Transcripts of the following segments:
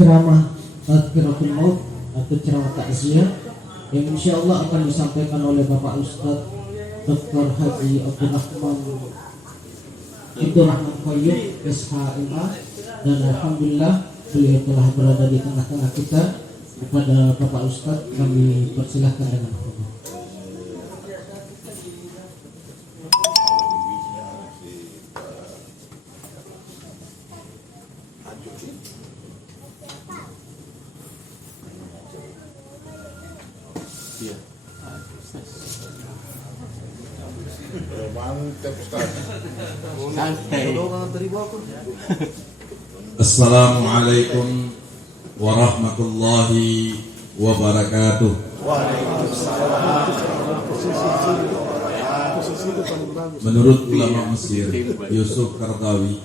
ceramah Tadhkiratul Maut atau ceramah takziah yang insyaallah akan disampaikan oleh Bapak Ustadz Dr. Haji Abdurrahman Qayyum SHMA, dan alhamdulillah beliau telah berada di tengah-tengah kita. Kepada Bapak Ustadz kami persilahkan dengan khutbah. Mantap Ustaz. Assalamualaikum warahmatullahi wabarakatuh. Menurut ulama Mesir Yusuf Qaradawi,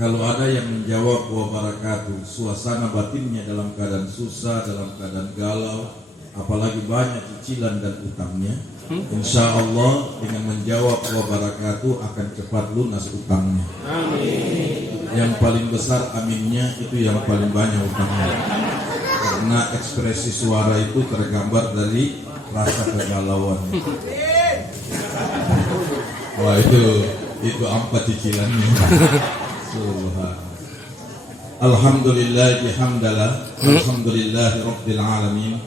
kalau ada yang menjawab wabarakatuh, suasana batinnya dalam keadaan susah, dalam keadaan galau, apalagi banyak cicilan dan utangnya, insya Allah dengan menjawab wabarakatuh akan cepat lunas utangnya. Amin. Yang paling besar aminnya itu yang paling banyak utangnya, karena ekspresi suara itu tergambar dari rasa kegalauan. Wah, itu ampat cicilannya. Alhamdulillah bihamdalah, alhamdulillahi rabbil alamin,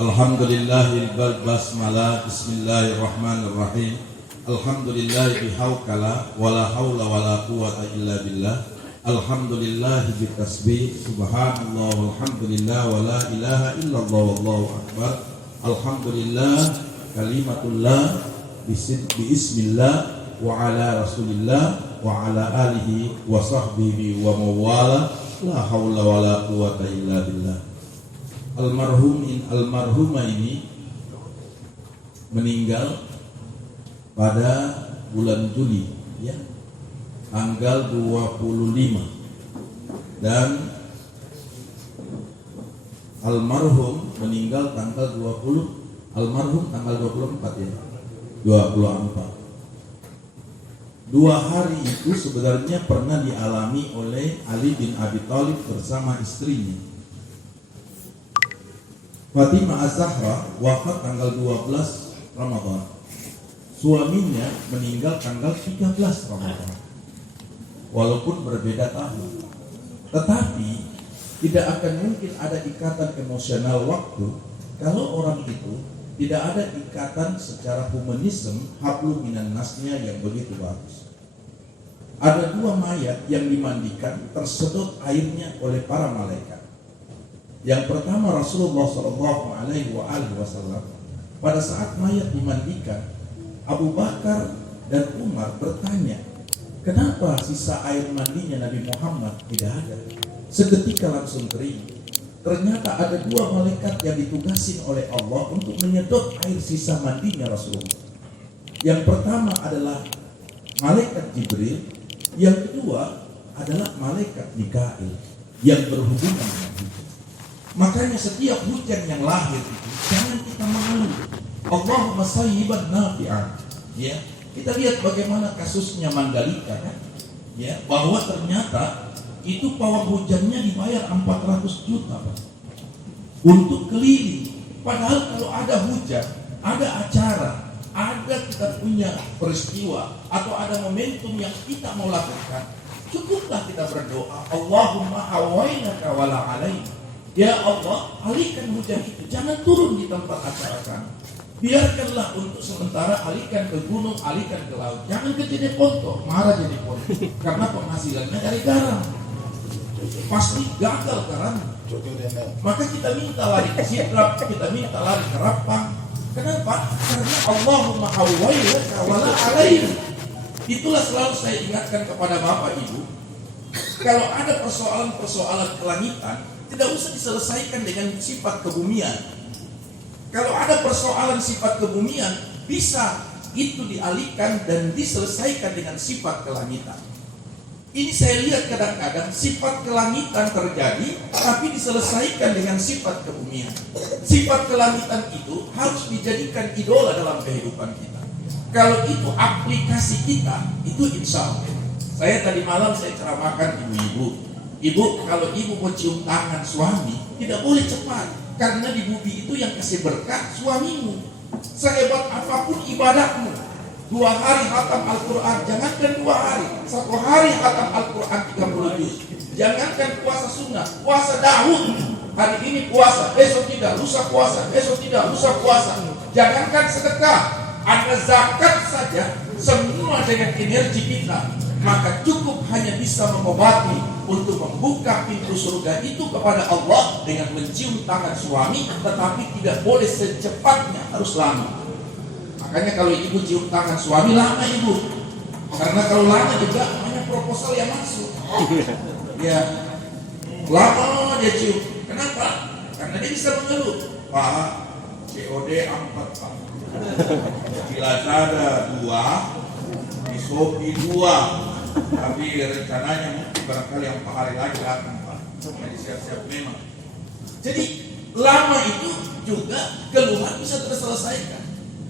alhamdulillahil basmalah, bismillahirrahmanirrahim, alhamdulillahi bihawkala, wala hawla wala quwata illa billah, alhamdulillahi bitasbih, subhanallah walhamdulillah wala ilaha illallah wallahu akbar, alhamdulillah kalimatullah bismillah wa ala rasulillah wa ala alihi wa sahbihi wa mawala, la hawla wala quwata illa billah. Almarhumah ini meninggal pada bulan Juli, ya, tanggal 25, dan almarhum meninggal tanggal 20, almarhum tanggal 24, ya, 24. 2 hari itu sebenarnya pernah dialami oleh Ali bin Abi Thalib bersama istrinya. Fatimah Az-Zahra wafat tanggal 12 Ramadan. Suaminya meninggal tanggal 13 Ramadan. Walaupun berbeda tahun, tetapi tidak akan mungkin ada ikatan emosional waktu kalau orang itu tidak ada ikatan secara humanisme, hablum minan nasnya yang begitu bagus. Ada 2 mayat yang dimandikan tersedot airnya oleh para malaikat. Yang pertama Rasulullah SAW. Pada saat mayat dimandikan, Abu Bakar dan Umar bertanya, kenapa sisa air mandinya Nabi Muhammad tidak ada? Seketika langsung kering. Ternyata ada 2 malaikat yang ditugasin oleh Allah untuk menyedot air sisa mandinya Rasulullah. Yang pertama adalah malaikat Jibril, yang kedua adalah malaikat Mikail yang berhubungan dengan hujan. Makanya setiap hujan yang lahir itu jangan kita mengeluh. Allahumma sayyiban nafi'an. Ya, kita lihat bagaimana kasusnya Mandalika, kan? Ya, bahwa ternyata itu pawang hujannya dibayar 400 juta, Pak, untuk keliling. Padahal kalau ada hujan, ada acara, ada kita punya peristiwa atau ada momentum yang kita mau lakukan, cukuplah kita berdoa, Allahumma hawainaka wala alaina. Ya Allah, alihkan hujan itu, jangan turun di tempat acara kami. Biarkanlah untuk sementara alihkan ke gunung, alihkan ke laut. Jangan ke Jeneponto, marah Jeneponto, karena penghasilannya dari garam. Pasti gagal garam. Maka kita minta lari ke Sidrap, kita minta lari ke Rapang. Kenapa? Karena Allahumma hawailaka wala alaina. Itulah selalu saya ingatkan kepada Bapak Ibu, kalau ada persoalan-persoalan kelangitan, tidak usah diselesaikan dengan sifat kebumian. Kalau ada persoalan sifat kebumian, bisa itu dialihkan dan diselesaikan dengan sifat kelangitan. Ini saya lihat kadang-kadang sifat kelangitan terjadi, tapi diselesaikan dengan sifat kebumian. Sifat kelangitan itu harus dijadikan idola dalam kehidupan kita. Kalau itu aplikasi kita, itu insya Allah. Saya tadi malam saya ceramahkan ibu-ibu, Ibu, kalau ibu mau cium tangan suami, tidak boleh cepat, karena di bumi itu yang kasih berkah suamimu. Sehebat apapun ibadahmu, 2 hari khatam Al-Quran, jangankan 2 hari, 1 hari khatam Al-Quran 30 juz. Jangankan puasa sunnah, puasa Daud, hari ini puasa, besok tidak, lusa puasa, besok tidak, lusa puasa. Jangankan sedekah, Anda zakat saja, semua dengan energi kita, maka cukup hanya bisa mengobati untuk membuka pintu surga itu kepada Allah dengan mencium tangan suami, tetapi tidak boleh secepatnya, harus lama. Makanya kalau ibu cium tangan suami lama ibu, karena kalau lama juga hanya proposal yang masuk. Ya, lama dia cium. Kenapa? Karena dia bisa mengeluh. Pak, COD 4 Pak. Di Lazada 2, di Shopee 2. Tapi rencananya mungkin barangkali yang 4 hari lagi datang Pak. Jadi siap-siap memang. Jadi lama itu juga keluhan bisa terselesaikan.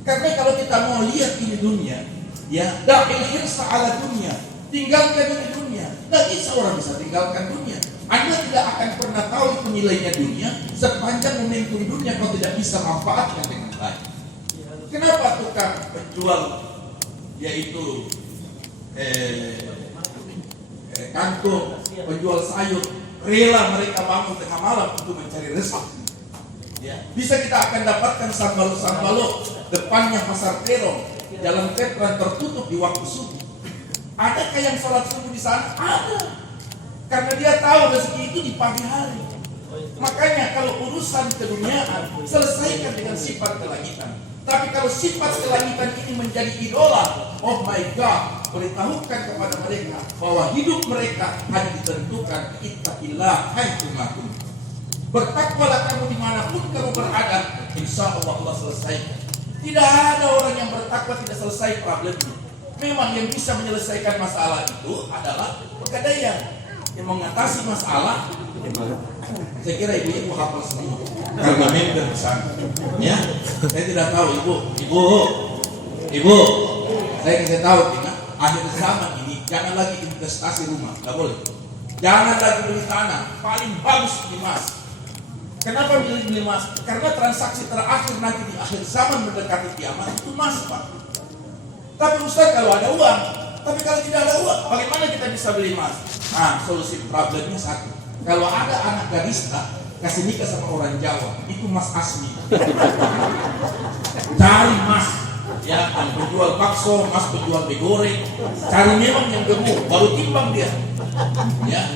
Karena kalau kita mau lihat ini dunia, ya, da'il hirsa ala dunia, tinggalkan ini dunia. Tidak bisa orang bisa tinggalkan dunia. Anda tidak akan pernah tahu itu nilainya dunia sepanjang momentum dunia kau tidak bisa manfaatkan dengan baik. Kenapa tukang penjual yaitu kangkung, penjual sayur rela mereka bangun tengah malam untuk mencari rezeki? Ya, bisa kita akan dapatkan sambalo depannya pasar terong, jalan Petran tertutup di waktu subuh. Adakah yang sholat subuh di sana? Ada. Karena dia tahu rezeki itu di pagi hari. Makanya kalau urusan keduniaan selesaikan dengan sifat kelangitan. Tapi kalau sifat kelangitan ini menjadi idola, oh my God, beritahukan kepada mereka bahwa hidup mereka hanya ditentukan ittaqillah haitsu ma kuntum. Bertakwalah kamu dimanapun kamu berada, insya Allah Allah selesaikan. Tidak ada orang yang bertakwa tidak selesai problemnya. Memang yang bisa menyelesaikan masalah itu adalah pegadaian. Yang mengatasi masalah, saya kira ibu hafal semua karena member di sana. Ya, saya tidak tahu ibu, saya kasih tahu kita akhir zaman ini jangan lagi investasi rumah, nggak boleh. Jangan lagi beli tanah, paling bagus emas. Kenapa beli emas? Karena transaksi terakhir nanti di akhir zaman mendekati kiamat itu emas, Pak. Tapi Ustaz kalau ada uang, tapi kalau tidak ada uang, bagaimana kita bisa beli emas? Nah, solusi problemnya satu. Kalau ada anak gadista kasih nikah sama orang Jawa, itu emas asli. Cari emas, ya, yang penjual bakso, emas penjual begoreng, cari memang yang gemuk, baru timbang dia. Ya,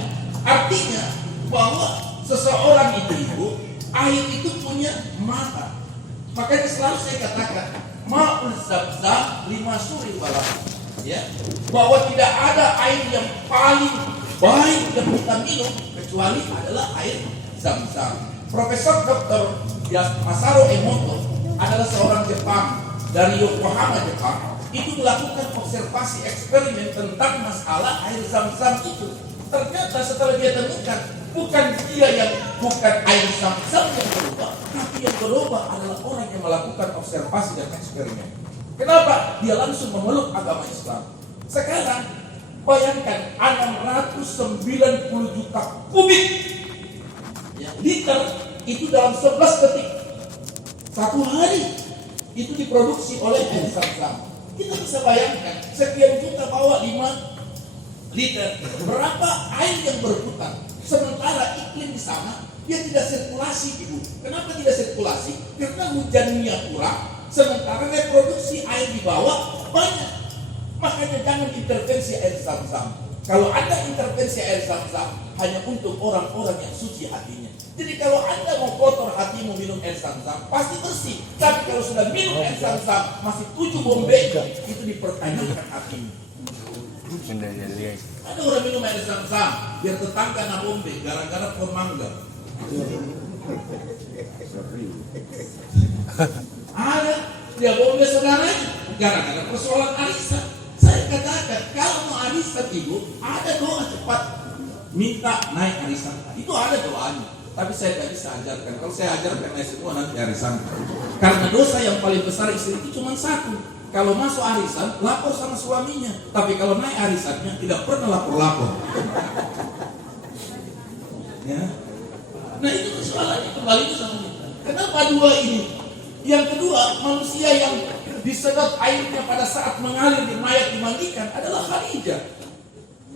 artinya bahwa seseorang itu air itu punya mata. Makanya selalu saya katakan ma'ul zam-zam 5 suri walah. Ya, bahwa tidak ada air yang paling baik yang kita minum kecuali adalah air zam-zam. Profesor Dr. Masaru Emoto adalah seorang Jepang dari Yokohama, Jepang. Itu melakukan observasi eksperimen tentang masalah air zam-zam itu. Ternyata setelah dia temukan bukan air zam-zam yang berubah, tapi yang berubah adalah orang yang melakukan observasi dan eksperimen. Kenapa? Dia langsung memeluk agama Islam. Sekarang bayangkan 690 juta kubik ya, liter itu dalam 11 detik. 1 hari itu diproduksi oleh air zam-zam. Kita bisa bayangkan sekian juta bawa 5 liter. Berapa air yang berputar? Sementara iklim di sana dia tidak sirkulasi, Ibu. Kenapa tidak sirkulasi? Karena hujannya kurang, sementara reproduksi air di bawah banyak. Makanya jangan intervensi air zam-zam. Kalau Anda intervensi air zam-zam hanya untuk orang-orang yang suci hatinya. Jadi kalau Anda mau kotor hatimu minum air zam-zam pasti bersih. Tapi kalau sudah minum air zam-zam masih 7 bombe, itu dipertanyakan hatimu. Ada orang minum air zam-zam biar tetangga na bombe gara-gara pohon mangga. Ada dia bombe saudaranya gara-gara persoalan arisan. Saya katakan kalau mau arisan Ibu ada doa cepat minta naik arisan. Itu ada doanya. Tapi saya tidak bisa ajarkan. Kalau saya ajarkan naik semua nanti arisan. Karena dosa yang paling besar istri itu cuma satu. Kalau masuk arisan, lapor sama suaminya. Tapi kalau naik arisannya, tidak pernah lapor-lapor. Ya. Nah itu persoalannya kembali ke sama kita. Kenapa dua ini? Yang kedua, manusia yang disedot airnya pada saat mengalir di mayat dimandikan adalah Khadijah,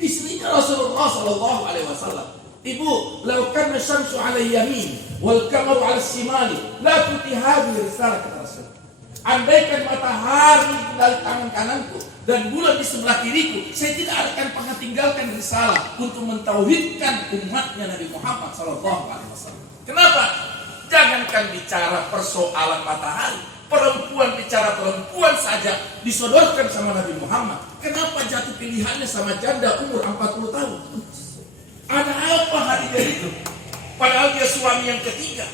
istrinya Rasulullah Sallallahu Alaihi Wasallam. Ibu, laukan syamsu ala yamin wal kamaru ala simali la tutihadi risalah, kata Rasul. Andaikan matahari dari tangan kananku dan bulan di sebelah kiriku, saya tidak akan pernah tinggalkan risalah untuk mentauhidkan umatnya Nabi Muhammad Sallallahu Alaihi Wasallam. Kenapa? Jangankan bicara persoalan matahari, perempuan bicara perempuan saja disodorkan sama Nabi Muhammad. Kenapa jatuh pilihannya sama janda umur 40 tahun? Ada apa Khadijah itu? Padahal dia suami yang ketiga.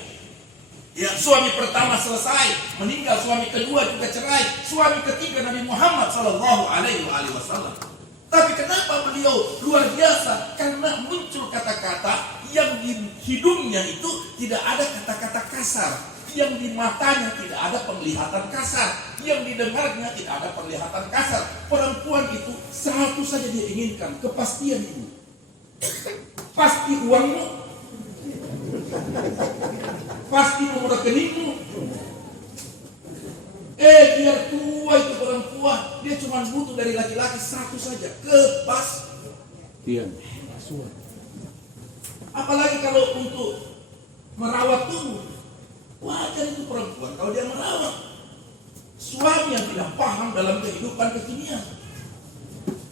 Ya, suami pertama selesai, meninggal, suami kedua juga cerai, suami ketiga Nabi Muhammad Sallallahu Alaihi Wasallam. Tapi kenapa beliau luar biasa? Karena muncul kata-kata yang di hidungnya itu tidak ada kata-kata kasar, yang di matanya tidak ada penglihatan kasar, yang didengarnya tidak ada penglihatan kasar. Perempuan itu satu saja dia inginkan, kepastian ibu. Pasti uangmu, pasti nomor rekeningmu. Biar tua itu perempuan, dia cuma butuh dari laki-laki satu saja, kepastian. Apalagi kalau untuk merawat tubuh, wajar itu perempuan kalau dia merawat. Suami yang tidak paham dalam kehidupan kekinian,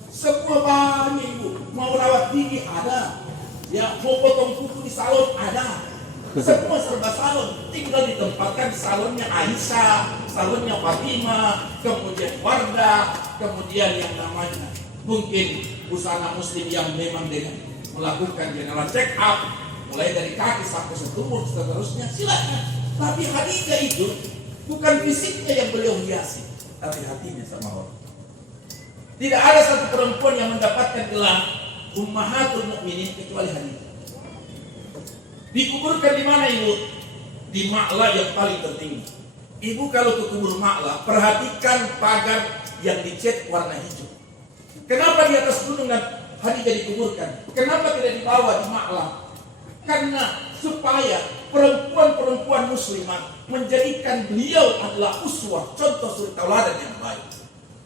semua banyak ibu, mau rawat gigi ada, ya mau potong kuku di salon ada, semua serba salon. Tinggal ditempatkan salonnya Aisyah, salonnya Fatimah, kemudian Wardah, kemudian yang namanya mungkin busana muslim yang memang dengan melakukan general check up mulai dari kaki sampai setumur seterusnya, silakan. Tapi Khadijah itu bukan fisiknya yang beliau hiasi, tapi hatinya sama orang. Tidak ada satu perempuan yang mendapatkan gelar Ummahatul Mukminin kecuali Khadijah. Dikuburkan di mana ibu? Di Ma'la yang paling tertinggi. Ibu kalau ke kubur Ma'la, perhatikan pagar yang dicat warna hijau. Kenapa di atas gunung Khadijah dikuburkan? Kenapa tidak dibawa di Ma'la? Karena supaya perempuan-perempuan muslimah menjadikan beliau adalah uswah, contoh suri tauladan yang baik.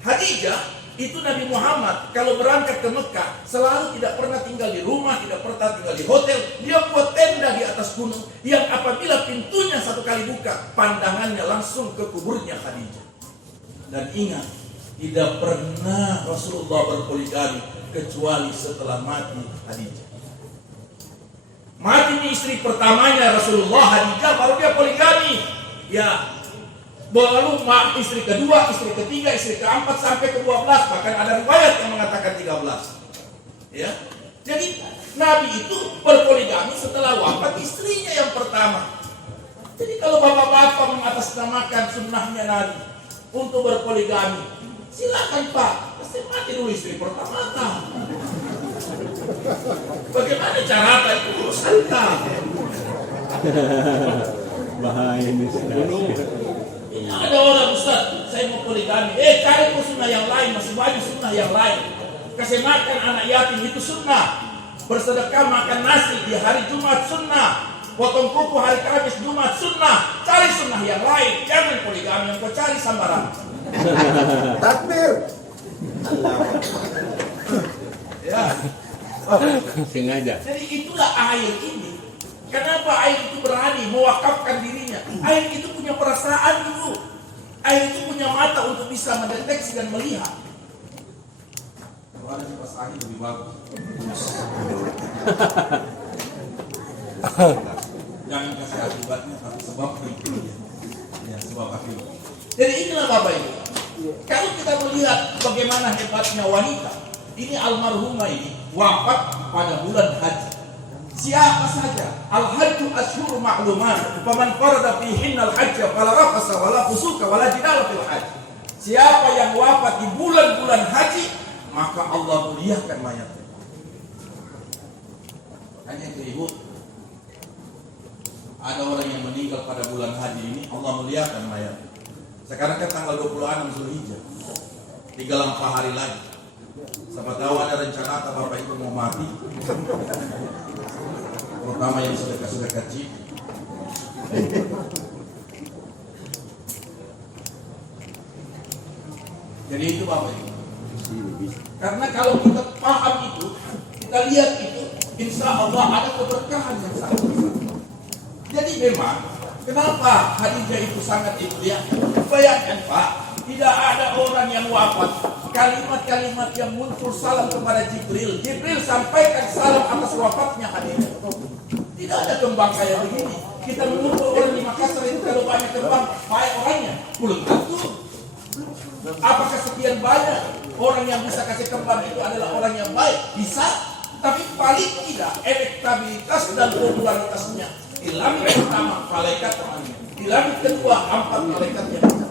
Khadijah itu Nabi Muhammad kalau berangkat ke Mekah selalu tidak pernah tinggal di rumah, tidak pernah tinggal di hotel. Dia buat tenda di atas gunung yang apabila pintunya satu kali buka, pandangannya langsung ke kuburnya Khadijah. Dan ingat, tidak pernah Rasulullah berpoligami kecuali setelah mati Khadijah. Mati istri pertamanya Rasulullah, Khadijah, baru dia poligami. Ya, lalu istri kedua, istri ketiga, istri keempat sampai ke-12, bahkan ada riwayat yang mengatakan 13. Ya. Jadi Nabi itu berpoligami setelah wafat istrinya yang pertama. Jadi kalau bapak-bapak mengatasnamakan sunnahnya Nabi untuk berpoligami, silakan Pak, pasti mati dulu istri pertama. Bagaimana cara itu urusan bahaya ini ini ada orang Ustaz, saya mau poligami. Cari sunnah yang lain, masih banyak sunnah yang lain. Kasih makan anak yatim itu sunnah. Bersedekah makan nasi di hari Jumat sunnah. Potong kuku hari Kamis Jumat sunnah. Cari sunnah yang lain, jangan poligami yang kau cari sambaran. Takbir. Ya. Sengaja. Jadi itulah air ini. Kenapa air itu berani mewakafkan dirinya? Air itu punya perasaan dulu. Air itu punya mata untuk bisa mendeteksi dan melihat. Kalau ada kipas angin lebih bagus. Jangan kasih akibatnya, tapi sebabnya itu. Ya, sebab akibat. Jadi inilah Bapak Ibu. Kalau kita melihat bagaimana hebatnya wanita, ini almarhumah ini wafat pada bulan haji. Siapa saja, al-hajju ashhur ma'lumat, faman farada fihinna al-hajja fala rafasa wala fusuka wala jidala fil hajj. Siapa yang wafat di bulan-bulan haji, maka Allah muliakan mayatnya. Makanya itu Ibu, ada orang yang meninggal pada bulan haji ini, Allah muliakan mayatnya. Sekarang kan tanggal 26 Zulhijjah, tinggal 4 hari lagi. Siapa tahu ada rencana atau Bapak Ibu mau mati. terutama yang sedekah-sedekah cip. Jadi itu Bapak Ibu. Karena kalau kita paham itu, kita lihat itu, insya Allah ada keberkahan yang sangat besar. Jadi memang, kenapa Khadijah itu sangat dimuliakan? Bayangkan Pak, tidak ada orang yang wafat, kalimat-kalimat yang muncul salam kepada Jibril. Jibril sampaikan salam atas wafatnya Khadijah. Tidak ada kembang kayak begini. Kita mengumpul orang di Makassar itu kalau banyak kembang, baik orangnya, belum tentu. Apakah sekian banyak orang yang bisa kasih kembang itu adalah orang yang baik? Bisa, tapi paling tidak elektabilitas dan popularitasnya di langit pertama malaikat temannya, di langit kedua 4 malaikat yang temannya.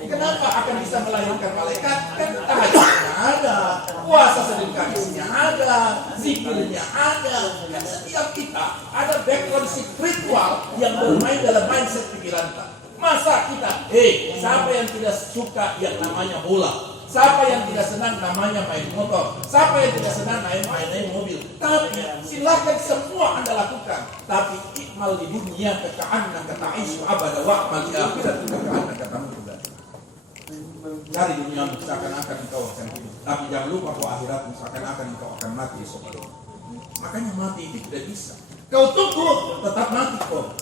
Kenapa akan bisa melahirkan malaikat? Kan tahajudnya ada, puasa Senin Kamisnya ada, zikirnya ada. Dan setiap kita ada background spiritual yang bermain dalam mindset pikiran kita. Masa kita, siapa yang tidak suka yang namanya bola? Siapa yang tidak senang namanya main motor? Siapa yang tidak senang main mobil? Tapi silakan semua Anda lakukan. Tapi ikmal di dunia keka'anna kata'ishu abada wa'mal di akhirat keka'anna katamuda. Cari dunia seakan-akan engkau akan hidup. Tapi jangan lupa bahwa akhirat seakan-akan engkau akan mati esok hari. Makanya mati itu tidak bisa. Kau tunggu, tetap mati kau.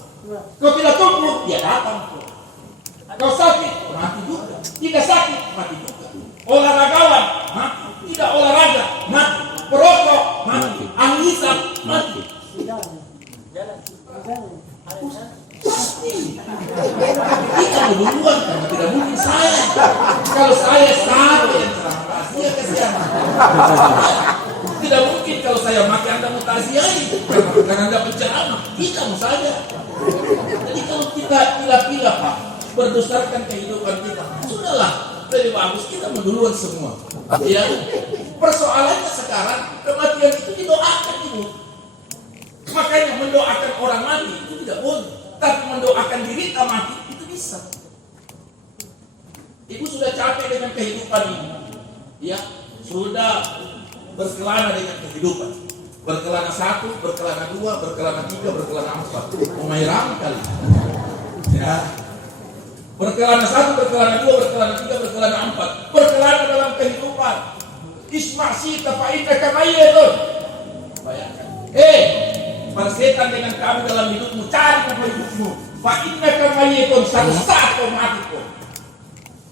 Kau tidak tunggu, dia datang kau. Kau sakit, mati juga. Tidak sakit, mati juga. Olahragawan, mati. Tidak olahraga, mati. Perokok, mati. Ahli hisab, mati. Pasti. Kita duluan karena tidak mungkin saya. Kalau saya satu yang serang rahasia kesian. Tidak mungkin kalau saya mati Anda mau taziahi. Karena Anda penceramah. Kita mau saja. Jadi kalau kita pilih-pilih Pak, berdasarkan kehidupan kita, sudahlah, lebih bagus kita menduluan semua. Ya, persoalannya sekarang kematian itu didoakan Ibu. Makanya mendoakan orang mati itu tidak boleh, tapi mendoakan diri kita mati itu bisa. Ibu sudah capek dengan kehidupan ini, ya, sudah berkelana dengan kehidupan. Berkelana 1, berkelana 2, berkelana 3, berkelana 4. Umairam kali. Ya. Berkelana 1, berkelana 2, berkelana 3, berkelana 4. Berkelana dalam kehidupan. Isma'si tafa'ita kamayyatun. Bayangkan. Persetan dengan kamu dalam hidupmu, cari nama hidupmu. Fa'inna kamayyatun, satu saat kau mati kau.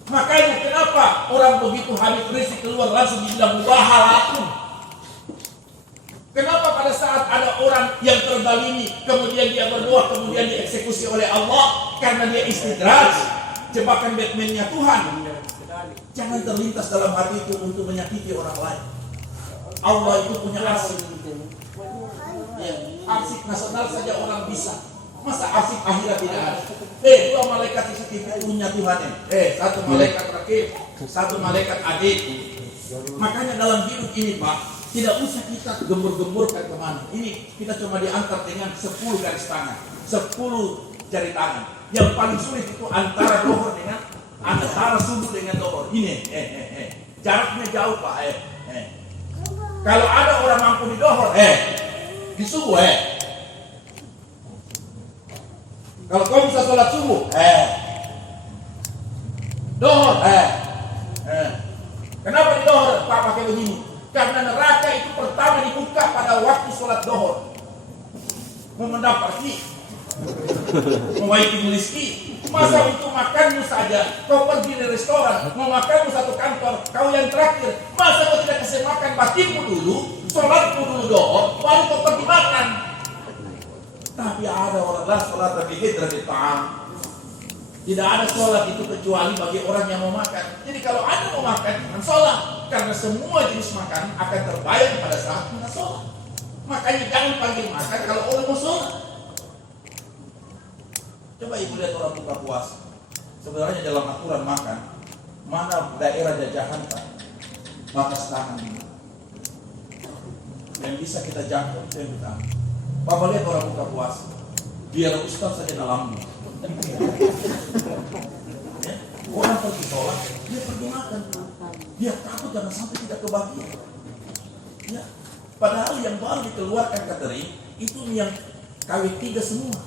Makanya kenapa orang begitu habis rezeki keluar langsung dibilang wahalakum. Kenapa pada saat ada orang yang terzalimi, kemudian dia berdoa, kemudian dieksekusi oleh Allah karena dia istidraj, jebakan Batman-nya Tuhan. Jangan terlintas dalam hati itu untuk menyakiti orang lain. Allah itu punya arsy. Ya, arsy nasional saja orang bisa. Masa arsy akhirat tidak ada? 2 malaikat CCTV punya Tuhan. 1 malaikat rakib, 1 malaikat adil. Makanya dalam hidup ini Pak, tidak usah kita gembur-gemburkan kemana. Ini kita cuma diantar dengan 10 garis tangan, 10 jari tangan. Yang paling sulit itu antara dohor dengan antara subuh dengan dohor. Ini, jaraknya jauh Pak. Kalau ada orang mampu di dohor, di subuh, Kalau kau bisa sholat subuh, dohor, Kenapa di dohor Pak pakai begini? Karena neraka itu pertama dibuka pada waktu sholat dohor. Mau mendapati, mau waiting liski. Masa untuk makanmu saja, kau pergi di restoran, mau makanmu satu kantor, kau yang terakhir. Masa kau tidak kasih makan batinmu dulu, sholatmu dulu dohor, baru kau pergi makan. Tapi ada orang lah sholat tapi hidra di ta'am. Tidak ada sholat itu kecuali bagi orang yang mau makan. Jadi kalau Anda mau makan, jangan sholat. Karena semua jenis makan akan terbayang pada saat Anda sholat. Makanya jangan panggil makan kalau orang mau sholat. Coba Ibu lihat orang buka puasa. Sebenarnya dalam aturan makan, mana daerah jajahan batas tangan ini yang bisa kita jangkau, itu yang kita ambil. Bapak lihat orang buka puasa, biar Ustaz saja dalamnya. Orang pergi sholat, dia pergi makan. Dia takut jangan sampai tidak kebagian. Ya. Padahal yang baru dikeluarkan catering itu yang KW 3 semua.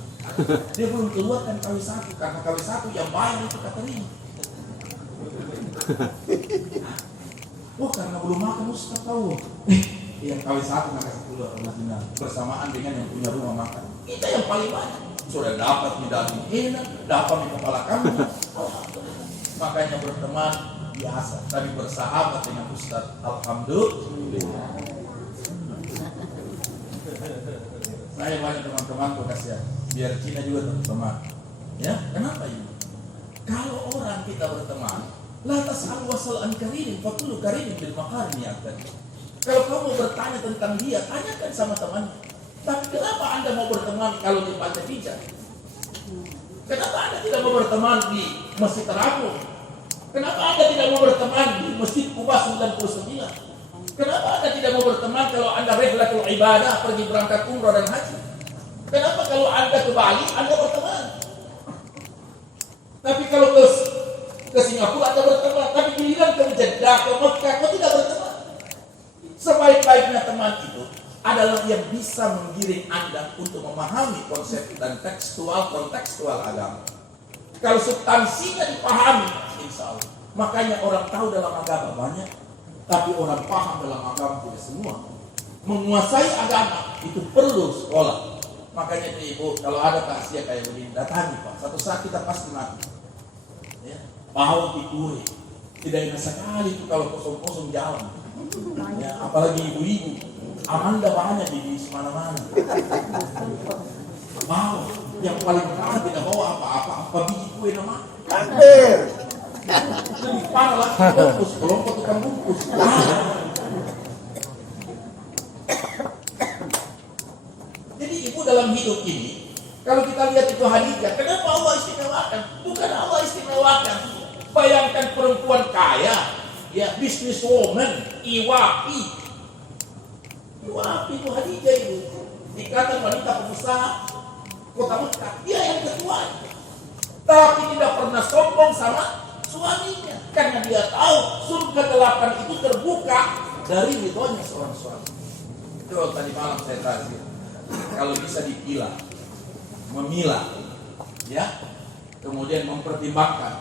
Dia belum keluarkan KW 1 karena KW 1 yang bayar itu Katerina. Oh karena belum makan Ustaz tahu. Yang KW 1 nggak kasih keluar original bersamaan dengan yang punya rumah makan. Kita yang paling banyak sudah dapat medali enak, dapat di kepala kami. Makanya berteman biasa, tapi bersahabat dengan Ustaz alhamdulillah. Saya banyak teman-temanku kasihan, biar Cina juga berteman. Ya, kenapa ini? Kalau orang kita berteman, la tas'al wasal an karimin, fakulu karimin bil makarim ya kan. Kalau kamu bertanya tentang dia, tanyakan sama temannya. Tapi kenapa Anda mau berteman kalau di Pantai Pijat? Kenapa Anda tidak mau berteman di Masjid Terapung? Kenapa Anda tidak mau berteman di Masjid Kuba 99? Kenapa Anda tidak mau berteman kalau Anda rihlatul ibadah, pergi berangkat umrah dan haji? Kenapa kalau Anda ke Bali, Anda berteman? Tapi kalau ke Singapura Anda berteman, tapi giliran ke Jeddah, ke Mekah, kau tidak berteman. Sebaik-baiknya teman itu adalah yang bisa menggiring Anda untuk memahami konsep dan kontekstual agama. Kalau substansinya dipahami, insya Allah. Makanya orang tahu dalam agama banyak, tapi orang paham dalam agama tidak semua. Menguasai agama itu perlu sekolah. Makanya ibu, kalau ada takziah kayak begini, datangi Pak. Satu saat kita pasti mati. Ya, paham dikuri. Tidak enak sekali itu kalau kosong-kosong jalan. Ya, apalagi ibu-ibu. Amanda banyak di mana-mana. Mau yang paling parah tidak bawa apa-apa, biji kue nama. Takbir. Lebih parah lagi bungkus, kelompok tukang bungkus. Jadi ibu dalam hidup ini, kalau kita lihat itu Khadijah, kenapa Allah istimewakan? Bukan Allah istimewakan. Bayangkan perempuan kaya, ya businesswoman, iwapi itu Khadijah itu. Dikatakan wanita pengusaha kota Mekah, dia yang ketua. Tapi tidak pernah sombong sama suaminya, karena dia tahu surga 8 itu terbuka dari ridhonya seorang suami. Itu tadi malam saya tanya, kalau bisa dipilah, memilah, ya, kemudian mempertimbangkan,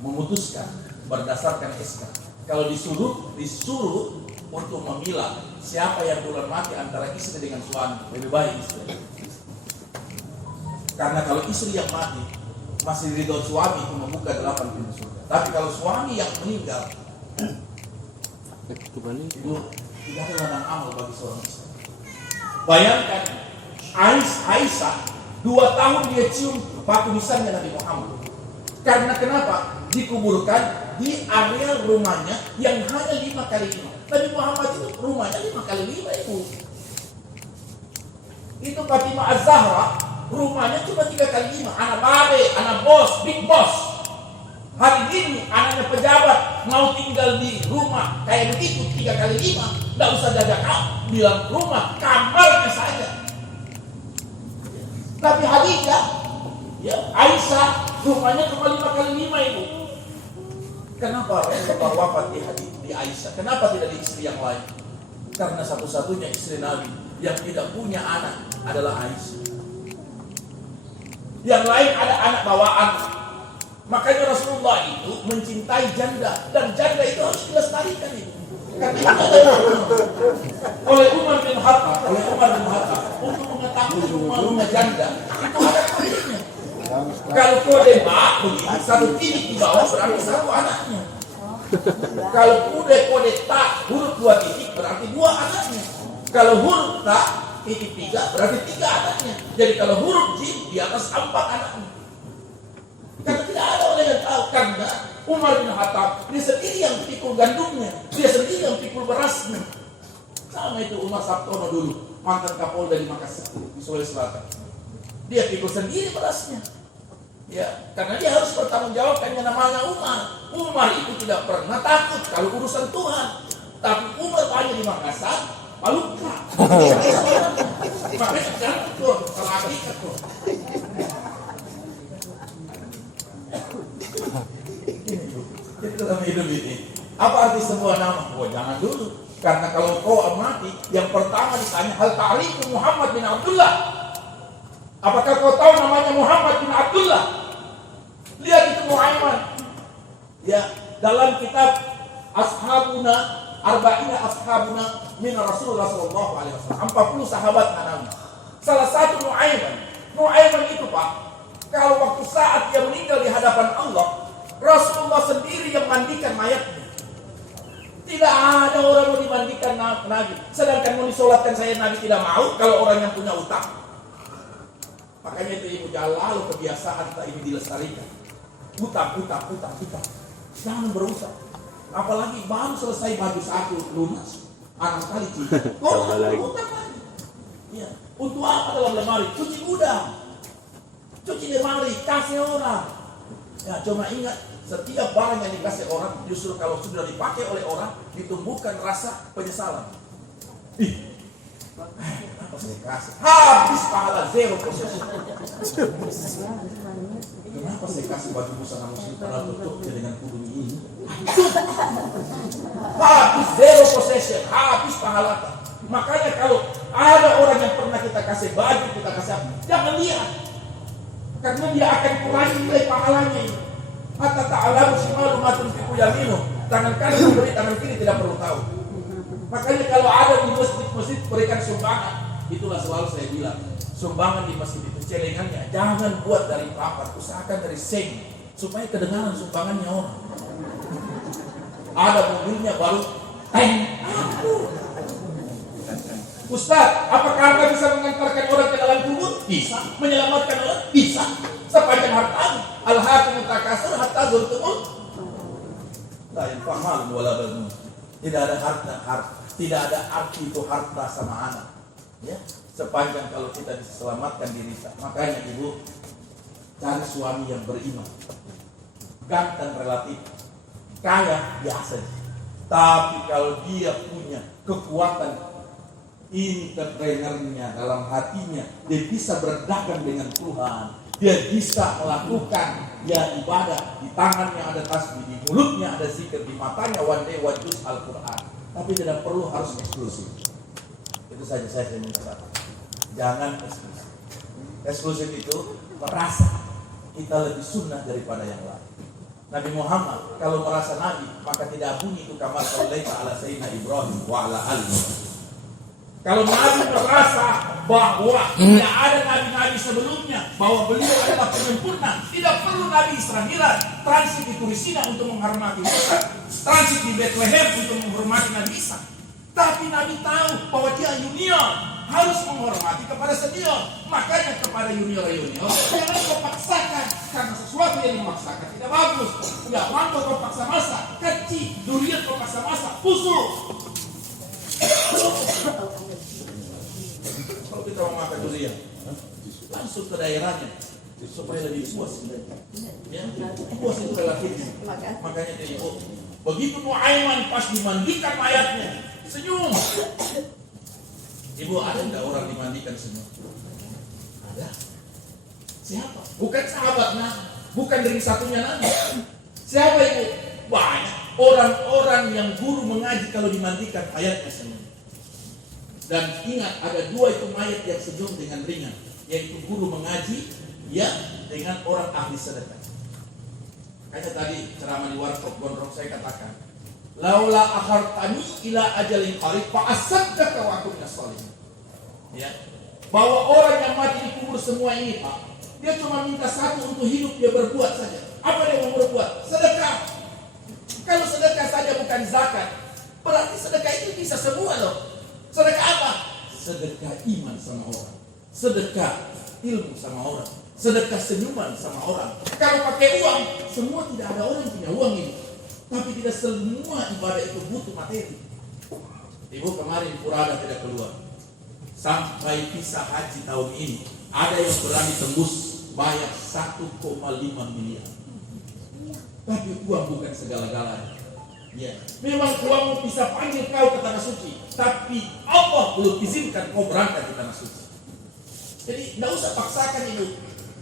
memutuskan berdasarkan SK. Kalau disuruh untuk memilah siapa yang duluan mati antara istri dengan suami, lebih baik istri. Karena kalau istri yang mati masih ridho suami itu membuka 8 pintu surga. Tapi kalau suami yang meninggal, itu tidak ada ladang amal bagi seorang istri. Bayangkan Aisyah 2 tahun dia cium batu nisannya Nabi Muhammad. Karena kenapa? Dikuburkan di area rumahnya yang hanya 5x5. Nabi Muhammad itu rumahnya 5x5 itu. Itu Fatimah Az-Zahra rumahnya cuma 3x5. Anak babe, anak bos, big boss. Hari ini anaknya pejabat mau tinggal di rumah kayak begitu 3x5. Tidak usah jaga bilang rumah, kamarnya saja. Tapi Khadijah, ya Aisyah rumahnya cuma 5x5 itu. Kenapa Rasulullah wafat di Aisyah? Kenapa tidak di istri yang lain? Karena satu-satunya istri Nabi yang tidak punya anak adalah Aisyah. Yang lain ada anak bawaan. Makanya Rasulullah itu mencintai janda, dan janda itu harus dilestarikan itu. Karena itu ada oleh Umar bin Khattab untuk mengetahui rumah janda itu ada kodenya. Kalau kode mak begini, 1 titik di bawah berarti 1 anaknya. Kalau kode tak huruf 2 titik berarti 2 anaknya. Kalau huruf tak titik 3 berarti 3 anaknya. Jadi kalau huruf jim di atas 4 anaknya. Karena tidak ada orang yang tahu, karena Umar bin Khattab dia sendiri yang pikul gandumnya, dia sendiri yang pikul berasnya. Sama itu Umar Sabtono dulu, mantan Kapolda di Makassar, di Sulawesi Selatan. Dia pikul sendiri berasnya. Ya, karena dia harus bertanggung jawab, karena namanya Umar. Umar itu tidak pernah takut kalau urusan Tuhan. Tapi Umar banyak di Makassar, Maluka. Makanya jangan tuh, kalau hakikat tuh. Jadi dalam hidup ini, apa arti semua nama? Oh, jangan dulu. Karena kalau kau mati, yang pertama ditanya, hal ta'rifu Muhammad bin Abdullah? Apakah kau tahu namanya Muhammad bin Abdullah? Lihat itu Nu'aiman. Ya, dalam kitab Ashabuna Arba'ina Ashabuna min Rasulullah sallallahu alaihi wasallam, 40 sahabat Nabi. Salah satu Nu'aiman. Nu'aiman itu, Pak, kalau waktu saat dia meninggal di hadapan Allah, Rasulullah sendiri yang mandikan mayatnya. Tidak ada orang mau dimandikan Nabi. Sedangkan mau disolatkan saya Nabi tidak mau kalau orang yang punya utang. Makanya itu ibu jangan lalu kebiasaan kita ini dilestarikan. Utang. Jangan berutang. Apalagi baru selesai baju satu lunas, anak kali cicit. Kok utang lagi? Ya. Untuk apa dalam lemari? Cuci gudang, cuci lemari, kasih orang. Ya, cuma ingat, setiap barang yang dikasih orang, justru kalau sudah dipakai oleh orang, ditumbuhkan rasa penyesalan. Apa saya kasih? Habis pahala, zero possession. Kenapa saya kasih baju busana muslim padahal tutupnya dengan kudung ini? Habis zero possession, habis pahala. Makanya kalau ada orang yang pernah kita kasih baju, kita kasih apa, jangan lihat. Karena dia akan kurangi nilai pahalanya ini. Hatta ta'alamu shimalu ma tunfiqu yaminu. Tangan kanan memberi, tangan kiri tidak perlu tahu. Makanya kalau ada di masjid berikan sumbangan, itulah selalu saya bilang, sumbangan di masjid itu celengannya jangan buat dari papan, usahakan dari seng supaya kedengaran sumbangannya orang. Ada mobilnya baru teng. Ustaz, apakah Anda bisa mengantarkan orang ke dalam kubur? Bisa. Menyelamatkan orang? Bisa. Sepanjang harta, al-hakum takasur hatta zurtumul. La yanfa'al wala banun. Tidak ada tidak ada arti itu harta sama anak. Ya, sepanjang kalau kita diselamatkan diri kita. Makanya ibu cari suami yang beriman. Ganteng relatif, kaya biasa. Tapi kalau dia punya kekuatan entrepreneurnya dalam hatinya, dia bisa berdagang dengan Tuhan, dia bisa melakukan ya ibadah, di tangannya ada tasbih, di mulutnya ada zikir, di matanya wajuz Al-Quran, tapi tidak perlu harus eksklusif. Itu saja saya minta satu, jangan eksklusif. Eksklusif itu merasa kita lebih sunnah daripada yang lain. Nabi Muhammad kalau merasa Nabi, maka tidak bunyi itu kamar sallaita ala sayyidina Ibrahim wa ala alihi. Kalau Nabi merasa bahwa tidak ada nabi-nabi sebelumnya, bahwa beliau adalah penyempurna, tidak perlu Nabi Israel transit di Turisina untuk menghormati Musa, transit di Bethlehem untuk menghormati Nabi Isa. Tapi Nabi tahu bahwa dia junior, harus menghormati kepada senior. Makanya kepada junior-junior jangan kau paksakan, karena sesuatu yang dimaksakan tidak bagus. Tidak mampu kau paksa masa, kecil, durian kau paksa masa, busuk. Kalau kita mau makan durian, langsung ke daerahnya supaya lebih puas. Ya, puas itu relatif. Makanya dia ibu, begitu Nu'aiman pas dimandikan mayatnya, senyum. Ibu, ada enggak orang dimandikan senyum? Ada. Siapa? Bukan sahabat Nabi, bukan dari satunya Nabi. Siapa ibu? Banyak orang-orang yang guru mengaji kalau dimandikan mayatnya senyum. Dan ingat, ada dua itu mayat yang senyum dengan ringan, yaitu guru mengaji ya dengan orang ahli sedekah. Kayak tadi ceramah di warkop Gondrong saya katakan, laula akhartani ila ajalin qarib fa asaddaka wa akun sholihin. Ya, bahwa orang yang mati dikubur semua ini, Pak, dia cuma minta satu untuk hidup, dia berbuat saja. Apa dia mau berbuat? Sedekah. Kalau sedekah saja bukan zakat, berarti sedekah itu bisa semua loh. Sedekah apa? Sedekah iman sama orang, sedekah ilmu sama orang, sedekah senyuman sama orang. Kalau pakai uang, semua tidak ada orang yang punya uang ini. Tapi tidak semua ibadah itu butuh materi. Ibu kemarin Purada tidak keluar. Sampai visa haji tahun ini, ada yang berani tembus bayar 1,5 miliar. Tapi uang bukan segala-galanya. Ya, memang uangmu bisa panggil kau ke tanah suci, tapi Allah belum izinkan kau berangkat ke tanah suci. Jadi tidak usah paksakan itu.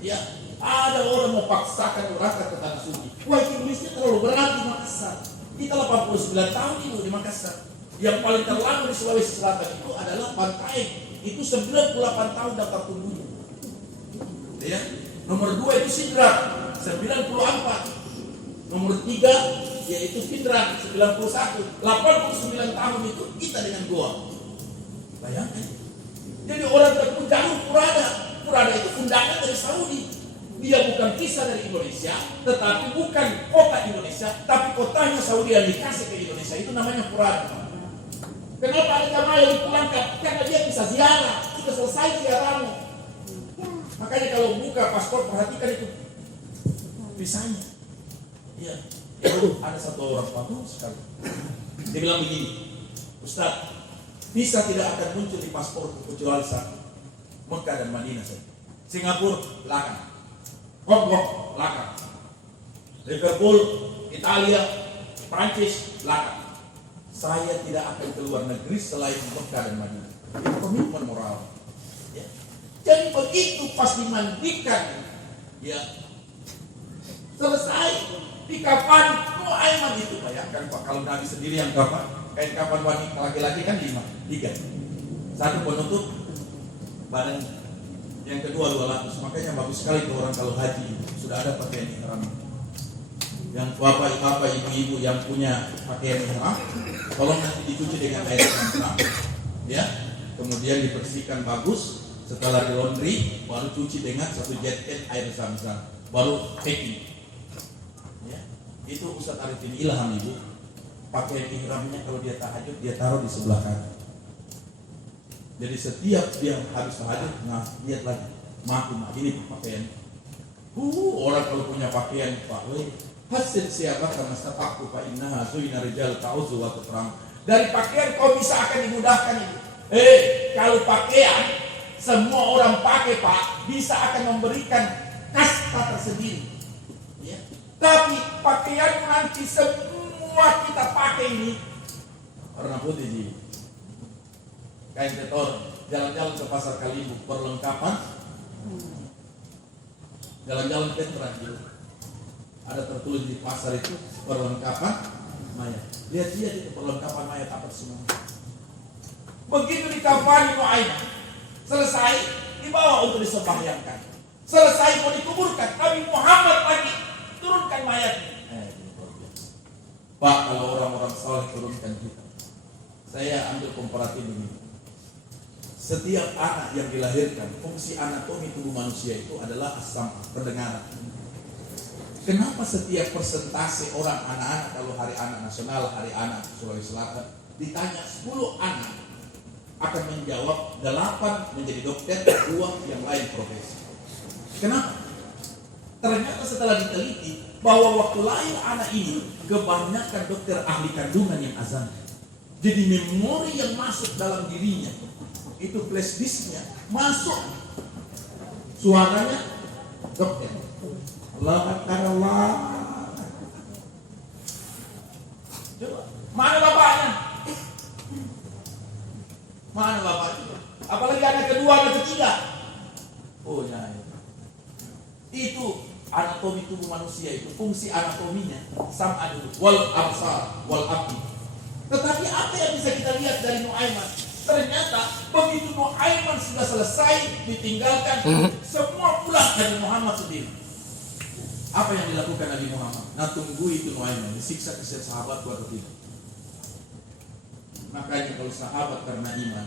Ya, ada orang mau paksakan berangkat ke tanah suci. Wah, Indonesia terlalu berat di Makassar. Kita 89 tahun itu di Makassar. Yang paling terlama di Sulawesi Selatan itu adalah Bantaeng. Itu 98 tahun daftar tunggunya. Ya. Nomor 2 itu Sidrap 94. Nomor 3 yaitu Pindrang 91. 89 tahun itu kita dengan Goa. Bayangkan. Jadi orang terpun jalur Purada. Purada itu undangan dari Saudi. Dia bukan kisah dari Indonesia, tetapi bukan kota Indonesia, tapi kotanya Saudi yang dikasih ke Indonesia. Itu namanya Purada. Kenapa ada jamaah yang dipulangkan? Karena dia bisa ziarah. Sudah selesai ziarahmu. Makanya kalau buka paspor perhatikan itu visanya. Ya, itu ada satu orang bagus sekali. Dia bilang begini, Ustaz, visa tidak akan muncul di paspor kecuali satu, Mekah dan Madinah saja. Singapura belakang, Hong Kong belakang, Liverpool, Italia, Prancis belakang. Saya tidak akan keluar negeri selain Mekah dan Madinah. Itu komitmen moral. Ya. Jadi begitu pas dimandikan, ya selesai di kafan Aiman itu, bayangkan Pak, kalau Nabi sendiri yang kafan, kain kafan wanita laki-laki kan 3. Satu penutup badan, yang kedua 200. Makanya bagus sekali tuh orang kalau haji sudah ada pakaian ihram. Yang bapak-bapak, ibu-ibu yang punya pakaian ihram, tolong nanti dicuci dengan air zam-zam, ya. Kemudian dibersihkan bagus. Setelah di laundry, baru cuci dengan satu jaket air zam-zam, baru packing. Ya. Itu Ustaz Arifin ilham ibu. Pakaian ihramnya kalau dia tahajud, dia taruh di sebelah kanan. Jadi setiap dia habis tahajud, nah lihat lagi, ini pakaian. Orang kalau punya pakaian, Pak, hasil siapa karena setaku Pak Inna Zuyna Rijal Ta'uzu wa Tutrang. Dari pakaian kau bisa akan dimudahkan itu. Kalau pakaian semua orang pakai Pak, bisa akan memberikan kasta tersendiri. Ya. Tapi pakaian nanti semua kita pakai ini warna putih ji. Kain tetor, jalan-jalan ke pasar Kalibu, perlengkapan. Jalan-jalan ke Terakhir. Ada tertulis di pasar itu perlengkapan mayat. Lihat itu perlengkapan mayat apa semua. Begitu dikafani Aiman, selesai dibawa untuk disembahyangkan. Selesai mau dikuburkan, Nabi Muhammad lagi turunkan mayatnya. Pak, kalau orang-orang saleh turunkan kita. Saya ambil komparatif ini. Setiap anak yang dilahirkan, fungsi anatomi tubuh manusia itu adalah asam pendengaran. Kenapa setiap persentase orang anak-anak, kalau hari anak nasional, hari anak Sulawesi Selatan, ditanya 10 anak akan menjawab 8 menjadi dokter, 2 yang lain profesi. Kenapa? Ternyata setelah diteliti bahwa waktu lahir anak ini kebanyakan dokter ahli kandungan yang azan. Jadi memori yang masuk dalam dirinya itu flash disknya masuk, suaranya dokter. Allah Akbar, Allah. Coba, mana bapaknya? Mana bapaknya? Apalagi anak kedua, anak ketiga. Oh ya, itu anatomi tubuh manusia, itu fungsi anatominya sama dulu wal absar wal abdi. Tetapi apa yang bisa kita lihat dari Nuaiman? Ternyata begitu Nuaiman sudah selesai ditinggalkan, semua pulang dari Muhammad sendiri. Apa yang dilakukan Nabi Muhammad? Nah, tunggu itu Nuaiman disiksa ke sahabat atau tidak. Makanya kalau sahabat karena iman,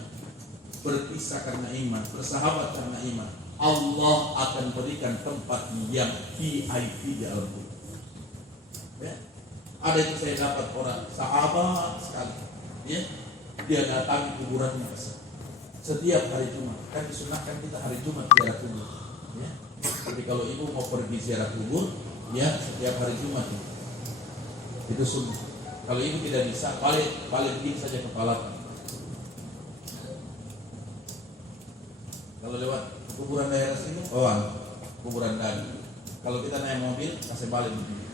berpisah karena iman, bersahabat karena iman, Allah akan berikan tempat yang VIP di alam kubur. Ya. Ada yang saya dapat orang sahabat sekali, ya, dia datangi kuburannya setiap hari Jumat. Kan disunahkan kita hari Jumat ziarah kubur. Ya. Jadi kalau ibu mau pergi ziarah kubur, ya setiap hari Jumat itu sunnah. Kalau ibu tidak bisa, balik begini saja kepala. Kalau lewat kuburan daerah sini, kuburan dari. Kalau kita naik mobil, kasih balik begini.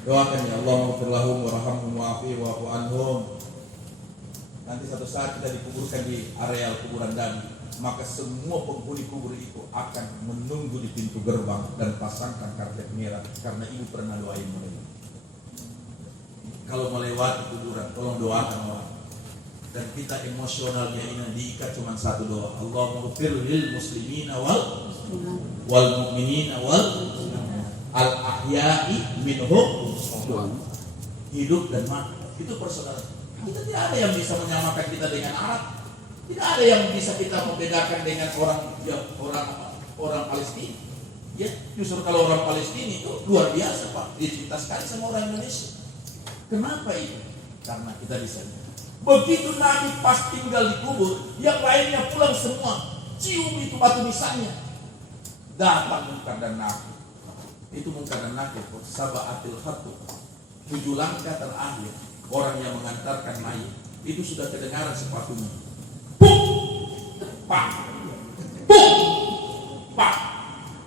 Doakan ya Allah, maghfir lahum warhamhum wa'afi wa'fu anhum. Nanti satu saat kita dikuburkan di areal kuburan Dani, maka semua penghuni kubur itu akan menunggu di pintu gerbang dan pasangkan karpet merah karena ibu pernah doain mereka. kalau melewati kuburan, tolong doakan orang. Dan kita emosionalnya ini diikat cuma satu doa. Allahumma ighfir lil muslimina wal mu'minina wal al ahya'i minhum, hidup dan mati. Itu persaudaraan. Kita tidak ada yang bisa menyamakan kita dengan Arab. Tidak ada yang bisa kita membedakan dengan orang Palestina. Ya, justru kalau orang Palestina itu luar biasa, Pak, dicinta sekali sama orang Indonesia. Kenapa itu? Karena kita di sana. Begitu Nabi pas tinggal di kubur, yang lainnya pulang semua, cium itu batu nisannya. Datang Munkar dan Nakir. Itu Munkar dan Nakir, sabaatil khatu, 7 langkah terakhir orang yang mengantarkan mayat itu sudah kedengaran sepatunya. Puk, pak, puk, pak.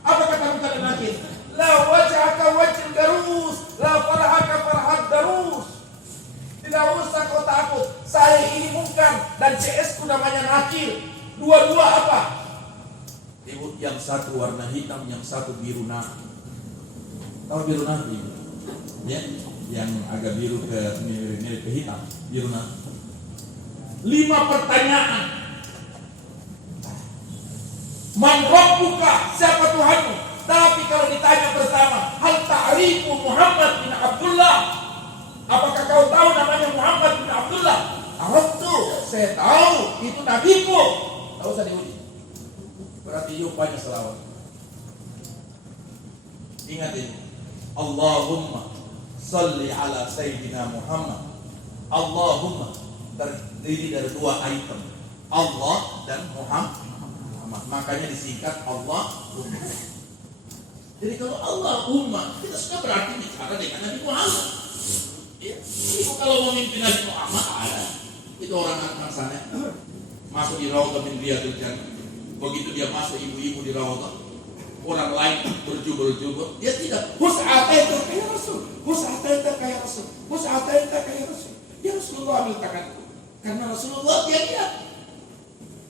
Apa kata Munkar dan Nakir? La wajhaka wajhil garus, la farahaka farhat darus. Tidak usah kau takut. Saya ini Munkar dan CS ku namanya Nakir. Dua-dua apa? Ibu, yang satu warna hitam, yang satu biru nabi. Tahu biru nabi? Ya, yang agak biru ke mirip ke hitam, biru nabi. 5 pertanyaan. Man rabbuka, siapa Tuhanmu? Tapi kalau ditanya pertama, hal ta'rifu Muhammad bin Abdullah? Apakah kau tahu namanya Muhammad bin Abdullah? Arabtu, saya tahu, itu nabiku. Tak usah diuji. Berarti yupanya selawat. Ingat ini. Allahumma salli ala Sayyidina Muhammad. Allahumma terdiri dari 2 item, Allah dan Muhammad. Makanya disingkat Allahumma. Jadi kalau Allahumma, kita sudah berarti bicara dengan Nabi Muhammad. Ya, itu kalau memimpin Nabi Muhammad ada. Itu orang akan sana masuk di Raudhah min Riyadil Jannah. Begitu dia masuk, ibu-ibu di Raudhah, orang lain berjubel-jubel, dia tidak hus'ataita kayak Rasul, hus'ataita kayak Rasul, hus'ataita kayak Rasul. Ya Rasulullah ambil tanganku, karena Rasulullah dia lihat.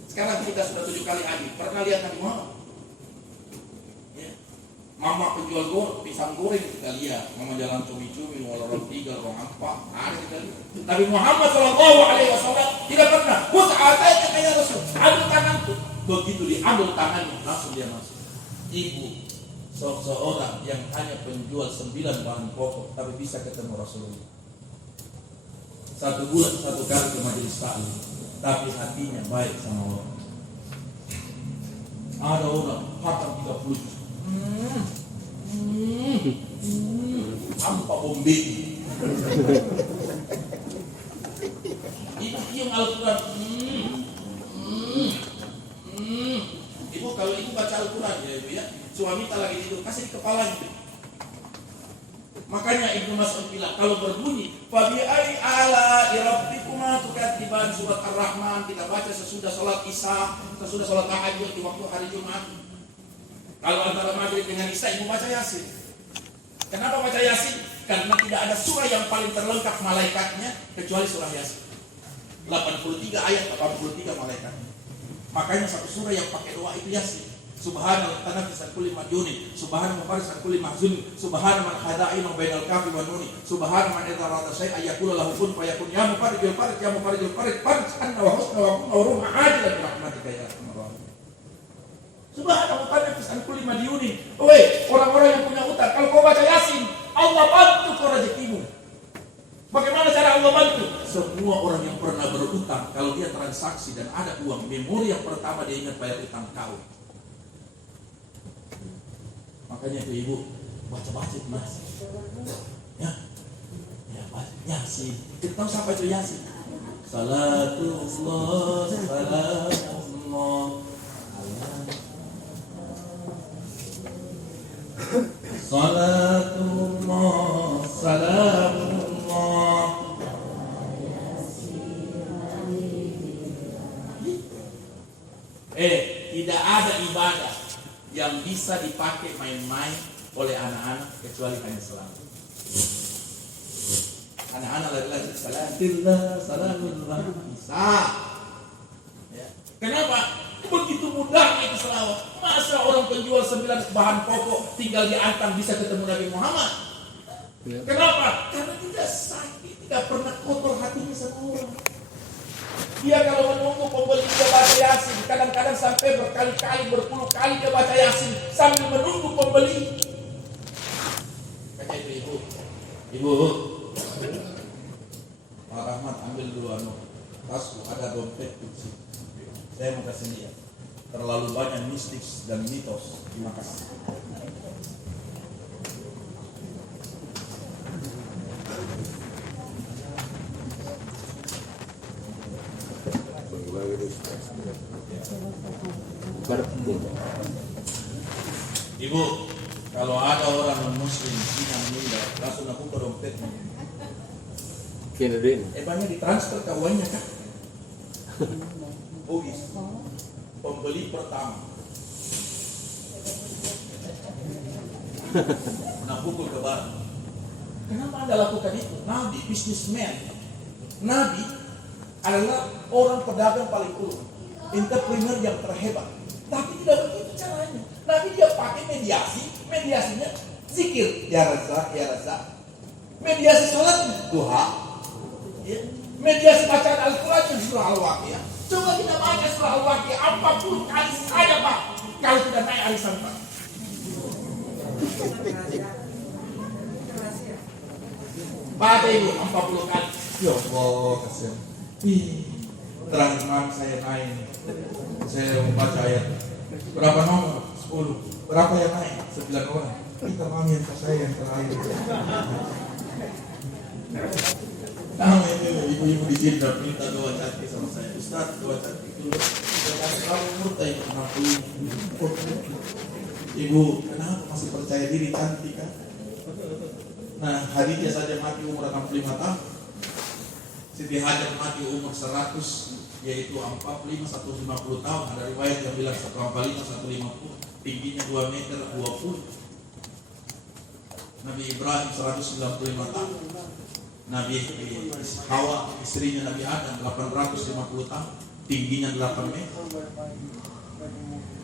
Sekarang kita sudah 7 kali haji, pernah lihat Nabi Muhammad? Ya. Mama penjual pisang goreng kita lihat, mama jalan cumi-cumi, orang 3, orang 4, ada kita lihat. Nabi Muhammad SAW tidak pernah hus'ataita kayak Rasul, ambil tanganku. Begitu diambil tangannya, langsung dia masuk. Ibu, seorang yang hanya penjual 9 bahan pokok, tapi bisa ketemu Rasulullah. 1 bulan 1 kali ke majelis taklim, tapi hatinya baik sama orang. Ada orang hatam 30 juta, tanpa bombe. Ibu cium Al-Quran. Ibu kalau ibu baca Al-Quran ya ibu ya, suami tak lagi tidur, kasih di kepalanya. Makanya Ibnu Mas'ud bilang kalau berbunyi fa bi ai ala rabbikuma tukadziban, surat Ar-Rahman kita baca sesudah sholat Isya, sesudah sholat tahajud di waktu hari Jumat. Kalau antara maghrib dengan Isya ibu baca Yasin. Kenapa baca Yasin? Karena tidak ada surah yang paling terlengkap malaikatnya kecuali surah Yasin. 83 ayat, 83 malaikatnya. Makanya satu surah yang pakai doa itu Yasin. Subhanallah tanafis kulli majuni, subhanallah faris kulli mahzun, subhanallah man hadaina bainal kafi wan nuni, subhanallah man idza rada syai'an yaqulu lahu kun fayakun, ya mufarijul farij ya mufarijul farij farij anna wa husna wa kunna wa ruha ajilan bi rahmatika ya arhamar rahimin. Subhanallah tanafis kulli majuni. Oi, orang-orang yang punya utang, kalau kau baca Yasin, Allah bantu kau rezekimu. Bagaimana cara Allah bantu? Semua orang yang pernah berutang, kalau dia transaksi dan ada uang, memori yang pertama dia ingat bayar utang kau. Makanya itu ibu baca-baca Yasin. Ya, baca Yasin. Kita tahu siapa itu Yasin? Salatullah, salamullah. Salatullah, salamullah. Tidak ada ibadah yang bisa dipakai main-main oleh anak-anak kecuali hanya selamat. Anak-anak lagi salatillah, salamullah, bisa. Ya. Kenapa? Begitu mudahnya itu selawat. Masa orang penjual 9 bahan pokok tinggal diantar bisa ketemu Nabi Muhammad? Ya. Kenapa? Karena tidak sakit, tidak Gak pernah kotor hatinya sama orang. Dia kalau menunggu pembeli dia baca Yasin, kadang-kadang sampai berkali-kali, berpuluh kali dia baca Yasin sambil menunggu pembeli. Kata itu ibu, Pak Rahmat ambil dulu tasku, ada dompet kunci. Saya mau kasih dia. Terlalu banyak mistik dan mitos. Terima kasih. Ibu, kalau ada orang non-muslim Cina meninggal, langsung aku ke dompetnya. Kira-kira Banyak ditransfer ke uangnya kan? Bugis, pembeli pertama. Nah, pukul ke barat. Kenapa Anda lakukan itu? Nabi, businessman. Nabi adalah orang pedagang paling ulung, entrepreneur yang terhebat. Tapi tidak begitu caranya. Nabi dia pakai mediasinya zikir. Ya Razak, ya Razak. Mediasi sholat duha. Ya. Mediasi bacaan Al-Quran surah Al-Waqiah. Coba kita baca surah Al-Waqiah 40 kali saja Pak. Kalau tidak naik arisan Pak. Baca ibu 40 kali. Ya Allah, kasihan. Terang-terang saya naik. Saya membaca ayat. Berapa nomor? 10. Berapa yang naik? 9 orang. Kita mami yang saya yang terakhir. Nah, ini ibu-ibu di sini dah minta doa cantik sama saya. Ustaz, doa cantik dulu. Jangan terlalu murtad ibu 60. Ibu, kenapa masih percaya diri cantik kan? Nah, Khadijah saja mati umur 65 tahun. Siti Hajar mati umur 100, yaitu 45 150 tahun. Ada riwayat yang bilang 145 150, tingginya 2 meter 20. Nabi Ibrahim 195 tahun. Nabi Hawa, istrinya Nabi Adam 850 tahun, tingginya 8 meter.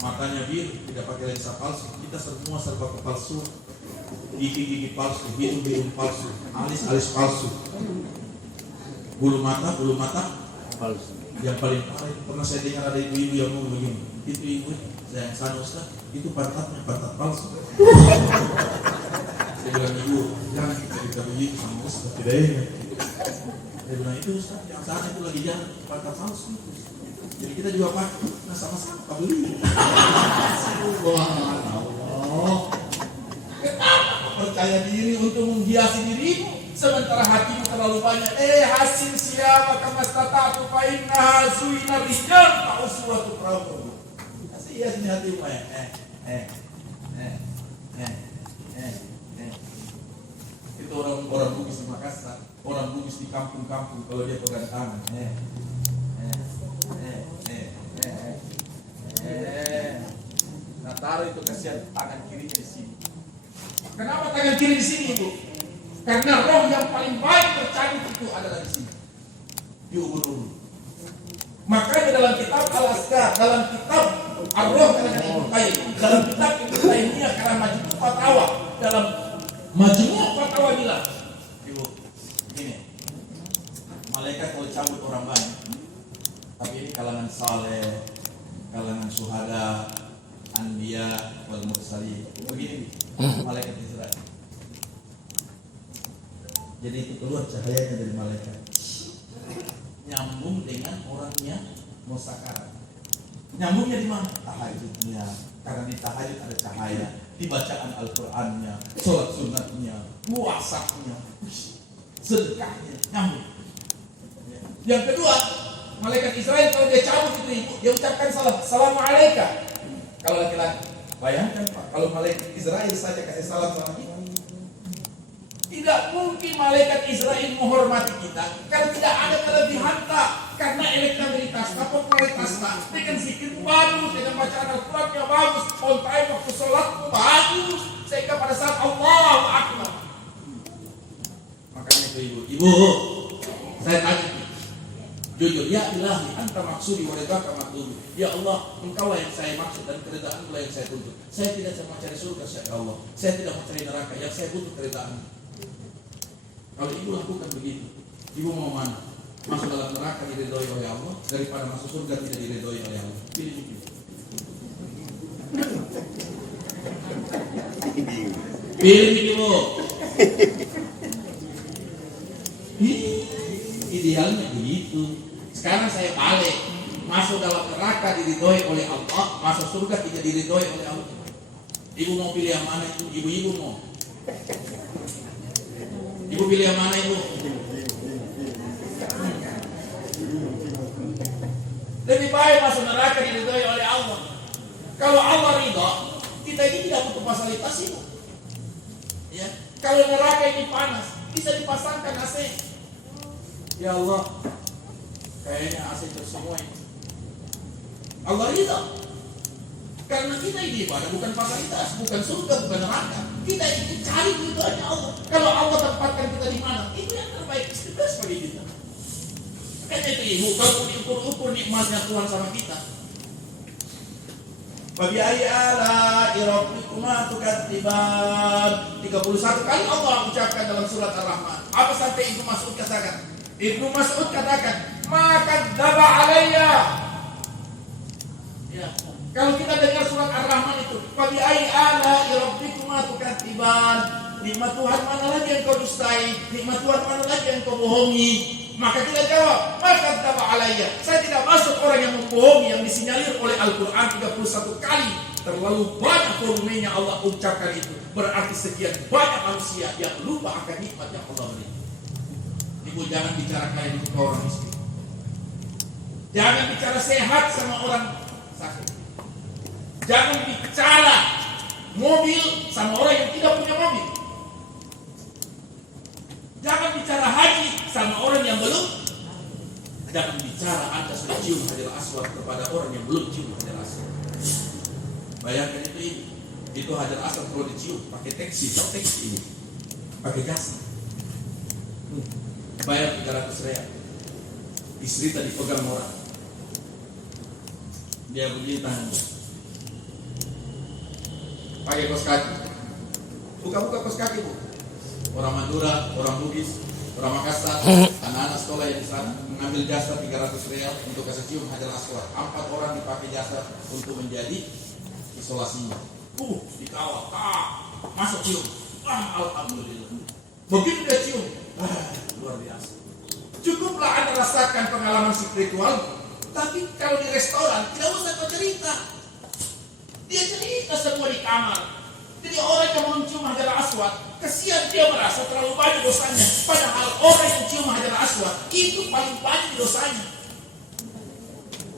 Matanya biru, tidak pakai lensa palsu. Kita semua serba palsu. Gigi palsu, hidung palsu, alis palsu. Bulu mata palsu. Yang paling parah itu pernah saya dengar ada ibu-ibu yang ngomong begini. Itu ibu, saya yang sana Ustaz, itu pantat palsu. Saya bilang ibu, jangan cerita begitu sama Ustaz, tidak ingat. Saya bilang itu Ustaz, yang sana itu lagi jalan pantat palsu. Jadi kita juga pakai, nah sama-sama beli. Allah. Kenapa percaya diri untuk menghiasi dirimu? Sementara hatimu terlalu banyak. Hasil siapa kamastata'tu fa'innaha zuina rijal ta'uswatu prabu. Kasih hiasin hatimu. Itu orang Bugis di Makassar, orang Bugis di kampung-kampung kalau dia pegang tangan. Nah, taruh itu kasihan tangan kirinya di sini. Kenapa tangan kiri di sini, Ibu? Karena roh yang paling baik tercabut itu adalah di sini. Di ubun-ubun. Makanya dalam kitab Al-Azkar, dalam kitab Ar-Roh karangan Ibnu Qayyim, dalam kitab Ibnu Taimiyah karena Majmu' Fatawa, dalam Majmu' Fatawa bilang, Ibu, begini. Malaikat kalau cabut orang banyak. Tapi ini kalangan saleh, kalangan syuhada, anbiya wal mursalin. Begini, malaikat Israel. Jadi itu keluar cahayanya dari malaikat, nyambung dengan orangnya musakarat. Nyambungnya di mana? Tahajudnya, karena di tahajud ada cahaya, di bacaan Al-Qur'annya, sholat sunatnya, puasanya, sedekahnya, nyambung. Yang kedua, malaikat Israel kalau dia cabut itu ibu, dia ucapkan salam, Assalamualaikum. Kalau laki-laki, bayangkan Pak, kalau malaikat Israel saja kasih salam sama kita. Tidak mungkin malaikat Israel menghormati kita kalau tidak ada kelebihan tak, karena elektabilitas, popularitas tak, dengan zikir bagus, dengan bacaan Al-Quran yang bagus, on time waktu sholatmu bagus, sehingga pada saat Allahu Akbar. Makanya itu ibu, saya tanya jujur, ya ilahi anta maksudi wa ridhaka matlubi. Ya Allah, engkau lah yang saya maksud dan keridaan lah yang saya tuntut. Saya tidak mau cari surga ya Allah, saya tidak mau cari neraka, yang saya butuh keridaan. Kalau ibu lakukan begitu, Ibu mau mana? Masuk dalam neraka diridhoi oleh Allah daripada masuk surga tidak diridhoi oleh Allah. Pilih. Pilih ibu. Idealnya begitu. Sekarang saya balik. Masuk dalam neraka diridhoi oleh Allah, masuk surga tidak diridhoi oleh Allah. Ibu mau pilih yang mana itu? Ibu mau. Ibu pilih yang mana ibu? Lebih baik masuk neraka diridhoi oleh Allah. Kalau Allah ridho, kita ini tidak butuh fasilitas ibu. Ya, kalau neraka ini panas, bisa dipasangkan AC. Ya Allah, kayaknya AC semua ini. Allah ridho. Karena kita ini ibadah bukan fasilitas, bukan surga, bukan neraka. Kita ini cari ridhonya Allah. Kalau Allah tempatkan kita di mana, itu yang terbaik istiqomah bagi kita. Makanya itu ibu, kalau diukur-ukur nikmatnya Tuhan sama kita. Bagi ayala rabbikuma tukadziban. 31 kali Allah ucapkan dalam surat Ar-Rahman. Apa sampai Ibnu Mas'ud katakan? Ibnu Mas'ud katakan, "Maka dzaba alayya." Ya. Kalau kita dengar surat Ar-Rahman itu, bagi ayala rabbikuma tukadziban. Nikmat Tuhan mana lagi yang kau dustai? Nikmat Tuhan mana lagi yang kau bohongi? Maka kita jawab, maka dzaba alayya. Saya tidak masuk orang yang membohongi yang disinyalir oleh Al-Quran 31 kali. Terlalu banyak volumenya Allah ucapkan itu. Berarti sekian banyak manusia yang lupa akan nikmat yang Allah beri. Ibu jangan bicara kaya untuk orang miskin. Jangan bicara sehat sama orang sakit. Jangan bicara mobil sama orang yang tidak punya mobil. Jangan bicara haji sama orang yang belum. Jangan bicara Anda sudah cium Hajar Aswad kepada orang yang belum cium Hajar Aswad. Bayangkan itu. Itu Hajar Aswad kalau dicium pakai taksi ini, pakai jasa. Bayar 300 real. Istri tadi pegang orang. Dia begini tangannya. Pakai kos kaki. Buka kos kaki bu. Orang Madura, orang Bugis, orang Makassar, anak-anak sekolah yang di sana mengambil jasa 300 real untuk kasih cium Hajar Aswad. 4 orang dipakai jasa untuk menjadi isolasinya. Dikawal, masuk cium. Alhamdulillah. Begitu dia cium, luar biasa. Cukuplah Anda rasakan pengalaman spiritual. Tapi kalau di restoran tidak usah kau cerita. Dia cerita semua di kamar. Jadi orang yang mencium Hajar Aswad, kesian dia merasa terlalu banyak dosanya. Padahal orang yang cium Hajar Aswad itu paling banyak dosanya.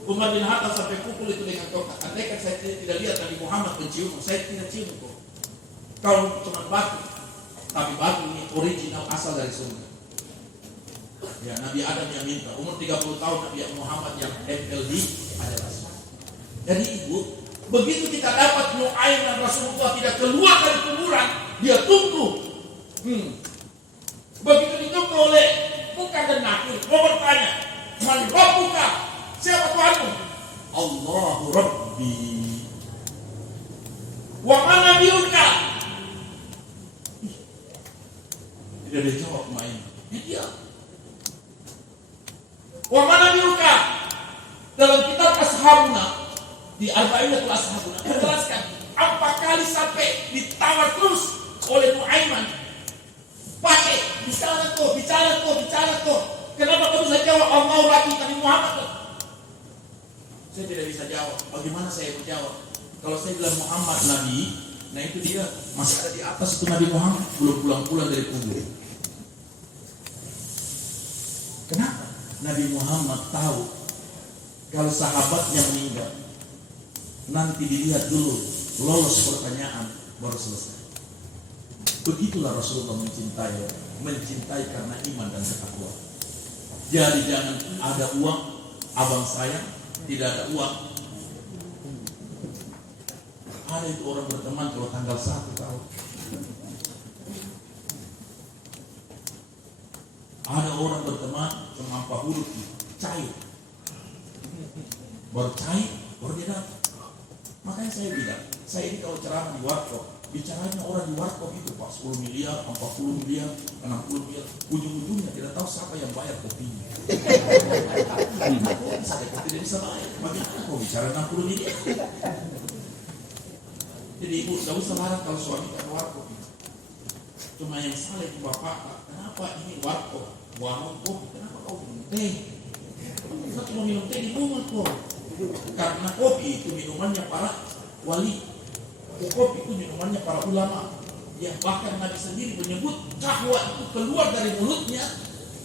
Umar bin Khattab sampai pukul itu dengan tongkat. Andaikan saya tidak lihat Nabi Muhammad mencium, saya tidak cium kok. Kau cuma batu, tapi batu ini original asal dari surga. Ya, Nabi Adam yang minta. Umur 30 tahun Nabi Muhammad yang MLD Hajar Aswad. Jadi ibu, begitu kita dapat Nu'aiman Rasulullah tidak keluar dari kuburan, dia tunggu. Begitu ditunggu oleh Munkar dan Nakir, mau bertanya, "Man Rabbuka?" Siapa Tuhanmu? "Allahu Rabbi." "Wa man nabiyuka?" Tidak ada jawab main. Dia. "Wa man nabiyuka?" Dalam kitab Ashabuna di Arba'inatul Ashabuna menjelaskan 4 kali sampai ditawar terus oleh Nu'aiman. Pakai bicara kok. Kenapa kamu bisa jawab Allah Rabbi Nabi Muhammad? Saya tidak bisa jawab. Bagaimana saya menjawab? Kalau saya bilang Muhammad Nabi, nah itu dia masih ada di atas itu Nabi Muhammad belum pulang dari kubur. Kenapa? Nabi Muhammad tahu kalau sahabatnya meninggal, nanti dilihat dulu, lolos pertanyaan, baru selesai. Begitulah Rasulullah mencintai karena iman dan ketakwaan. Jadi jangan ada uang, abang saya tidak ada uang. Ada itu orang berteman kalau tanggal 1 tahun. Ada orang berteman semampa huruf cair. Baru cair, baru dia dapat. Makanya saya bilang, saya ini kalau ceramah di warkop, Bicaranya orang di warkop itu Pak 10 miliar, 40 miliar, 60 miliar. Ujung-ujungnya tidak tahu siapa yang bayar kopinya. Saya tidak bisa bayar. Bagaimana kau bicara 60 miliar? Jadi ibu tidak usah larang kalau suami ke warkop. Cuma yang salah itu bapak. Kenapa ini warkop? Warung kopi. Kenapa kau minum teh? Kenapa mau minum teh di rumah kok? Karena kopi itu minumannya para wali. Kopi itu minumannya para ulama. Yang bahkan Nabi sendiri menyebut kahwa itu keluar dari mulutnya.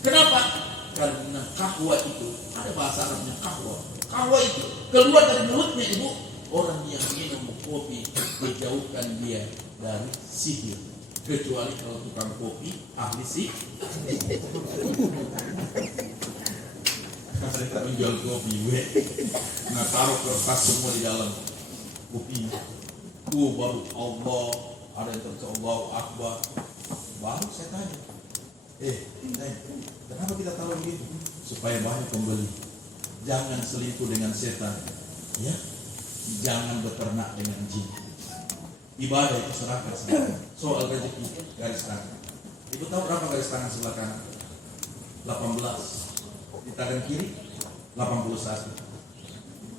Kenapa? Karena kahwa itu ada bahasa Arabnya kahwa. Kahwa itu keluar dari mulutnya ibu. Orang yang minum kopi dijauhkan dia dari sihir. Kecuali kalau tukang kopi ahli sihir. Saya tak menjual kopi, nah taruh kertas semua di dalam kopi. Baru Allah, ada yang terus Allah Akbar. Baru saya tanya, kenapa kita taruh begitu? Supaya banyak pembeli. Jangan selingkuh dengan setan, ya. Jangan beternak dengan jin. Ibadah itu serahkan semua. Soal rezeki garis tangan. Ibu tahu berapa garis tangan sebelah kanan? 18. Di tangan kiri 81.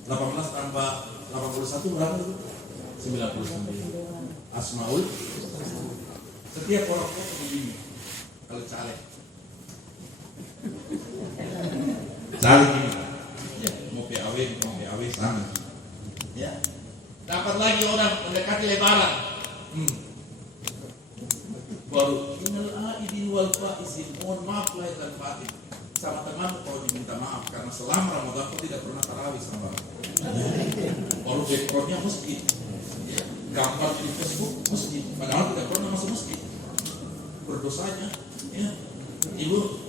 18 tambah 81 berapa itu? 99. Asmaul. Setiap orang itu begini. Kalau caleg ini. Ya, mau PAW sama. Ya. Dapat lagi orang mendekati lebaran. Baru innal aidin wal faizin. Mohon maaf lahir dan batin. Sama teman kalau diminta maaf karena selama Ramadan aku tidak pernah tarawih sama baru backgroundnya masjid, gambar di Facebook masjid, padahal tidak pernah masuk masjid. Berdosanya, ya ibu,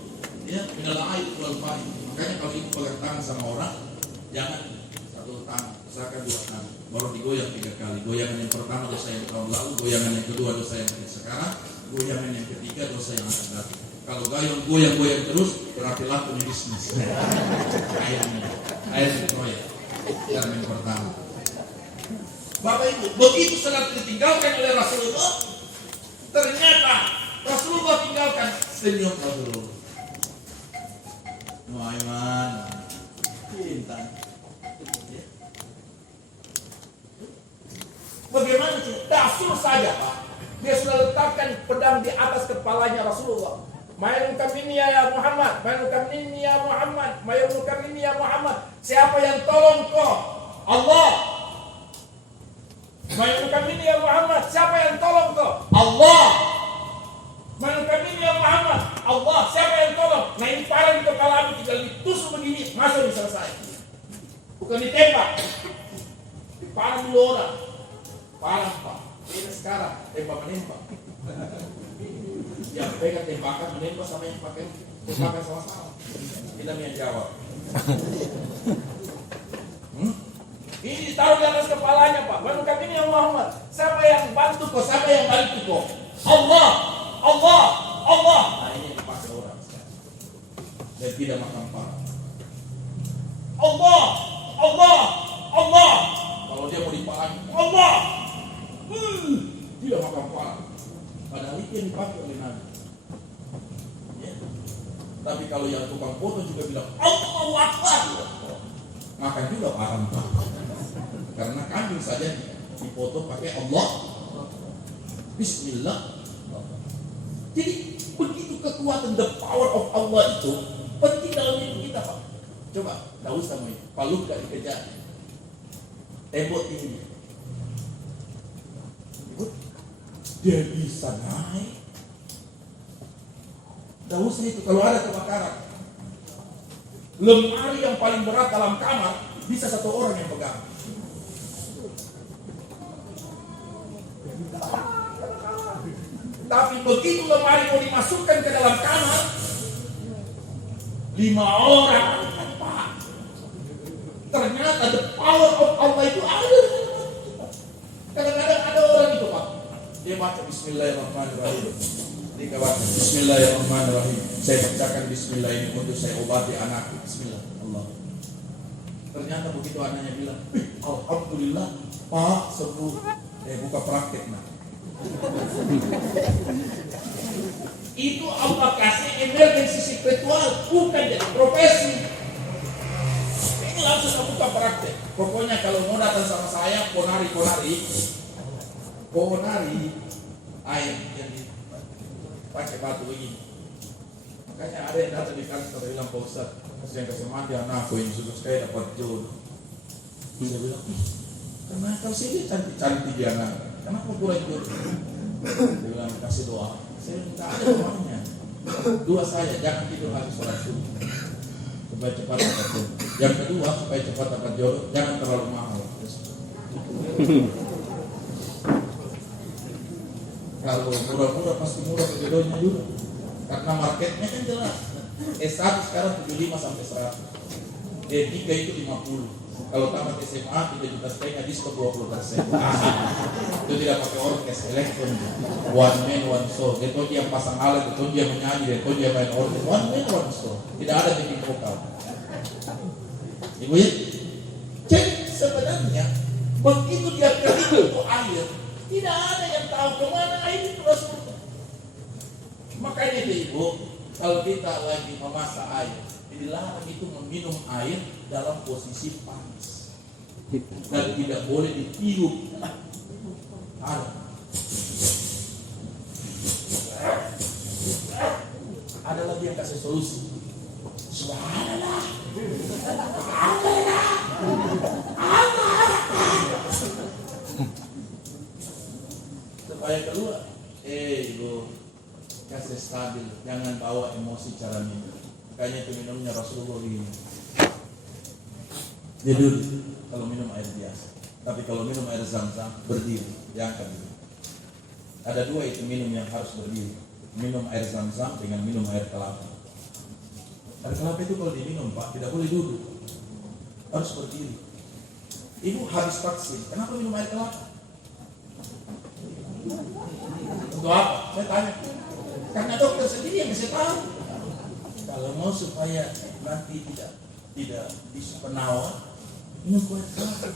ya minal aid wal faid. Makanya kalau ibu pegang tangan sama orang, jangan satu tangan, usahakan 2 tangan, baru digoyang 3 kali. Goyangan yang pertama dosa yang tahun lalu, goyangan yang kedua dosa yang sekarang, goyangan yang ketiga dosa yang akan datang. Kalau goyang terus berarti laku di bisnis. Air proyek. Termin pertama. Bapak Ibu, begitu sangat ditinggalkan oleh Rasulullah. Ternyata Rasulullah tinggalkan senyum Rasulullah. Muaiman, cinta. Bagaimana sih? Dasar saja Pak. Dia sudah letakkan pedang di atas kepalanya Rasulullah. Mayunukan minni ya Muhammad, mayunukan minni ya Muhammad, mayunukan minni ya Muhammad. Siapa yang tolong kau? Allah. Mayunukan minni ya Muhammad. Siapa yang tolong kau? Allah. Mayunukan minni ya Muhammad. Allah. Siapa yang tolong? Nah ini parah di kepala aku, tinggal ditusuk begini, masuk selesai. Bukan ditembak. Parah dulu orang. Parah Pak. Ini sekarang tembak menembak. Yang pegang tembakan menembak sama yang pakai tembakan sama-sama. Kita yang jawab. Ini ditaruh di atas kepalanya Pak. Bukan ini yang Muhammad. Siapa yang bantu kau? Siapa yang bantu kau? Allah, Allah, Allah. Nah ini yang dipakai orang sekarang. Dan tidak makan parah. Allah, Allah, Allah. Kalau dia mau dipakai, Allah. Tidak makan parah. Padahal itu yang dipakai oleh Nabi. Ya. Tapi kalau yang tukang foto juga bilang Allahu Akbar, makan juga parah. Karena kambing saja dipoto pakai Allah. Bismillah. Jadi begitu kekuatan the power of Allah itu penting dalam hidup kita Pak. Coba, tak usah main. Palu gak dikejar. Tembok tinggi. Dia bisa naik. Tidak usah itu kalau ada kebakaran. Lemari yang paling berat dalam kamar bisa 1 orang yang pegang. Tapi begitu lemari mau dimasukkan ke dalam kamar, 5 orang angkat Pak. Ternyata the power of Allah itu ada. Kadang-kadang ada orang itu Pak. Dia baca Bismillahirrahmanirrahim. Dia baca Bismillahirrahmanirrahim. Saya bacakan Bismillah ini untuk saya obati anakku. Bismillah. Allah. Ternyata begitu anaknya bilang, Alhamdulillah Pak sembuh. Buka praktek nah. Itu Allah kasih emergency spiritual, bukan jadi profesi. Ini langsung buka praktek. Pokoknya kalau mau datang sama saya, ponari air yang dipakai batu ini. Makanya ada yang datang di kantor bilang, Pak Ustaz, saya kasih mandi anakku yang sudah sekali dapat jodoh. Saya bilang, karena kalau sini cantik-cantik dia anak, kenapa kurang jodoh? Dia bilang, kasih doa. Saya minta ada doanya. Dua saya, jangan tidur habis sholat subuh supaya cepat dapat jodoh. Yang kedua, supaya cepat dapat jodoh, jangan terlalu mahal. Kalau murah-murah pasti murah jodohnya juga. Karena marketnya kan jelas. S1 sekarang 75 sampai 100. D3 itu 50. Kalau tamat SMA 3,5 juta diskon 20%. Itu tidak pakai orkes elektron. One man one show. Itu dia pasang alat, itu dia menyanyi, itu dia main orkes. One man one show. Tidak ada backing vokal. Ibu ya, jadi sebenarnya begitu dia kering itu air, tidak ada yang tahu kemana air itu masuk. Makanya ibu, kalau kita lagi memasak air, dilarang itu meminum air dalam posisi panas dan tidak boleh ditiup. Ada lagi yang kasih solusi. Subhanallah. Supaya keluar, ibu kasih stabil, jangan bawa emosi cara minum. Makanya itu minumnya Rasulullah ini. Dia duduk kalau minum air biasa. Tapi kalau minum air Zam-Zam berdiri, diangkat dulu. Ada dua itu minum yang harus berdiri. Minum air Zam-Zam dengan minum air kelapa. Air kelapa itu kalau diminum Pak tidak boleh duduk, harus berdiri. Ibu habis vaksin, kenapa minum air kelapa? Untuk apa? Saya tanya. Karena dokter sendiri yang bisa tahu. Kalau mau supaya nanti tidak bisa penawar, minum air kelapa.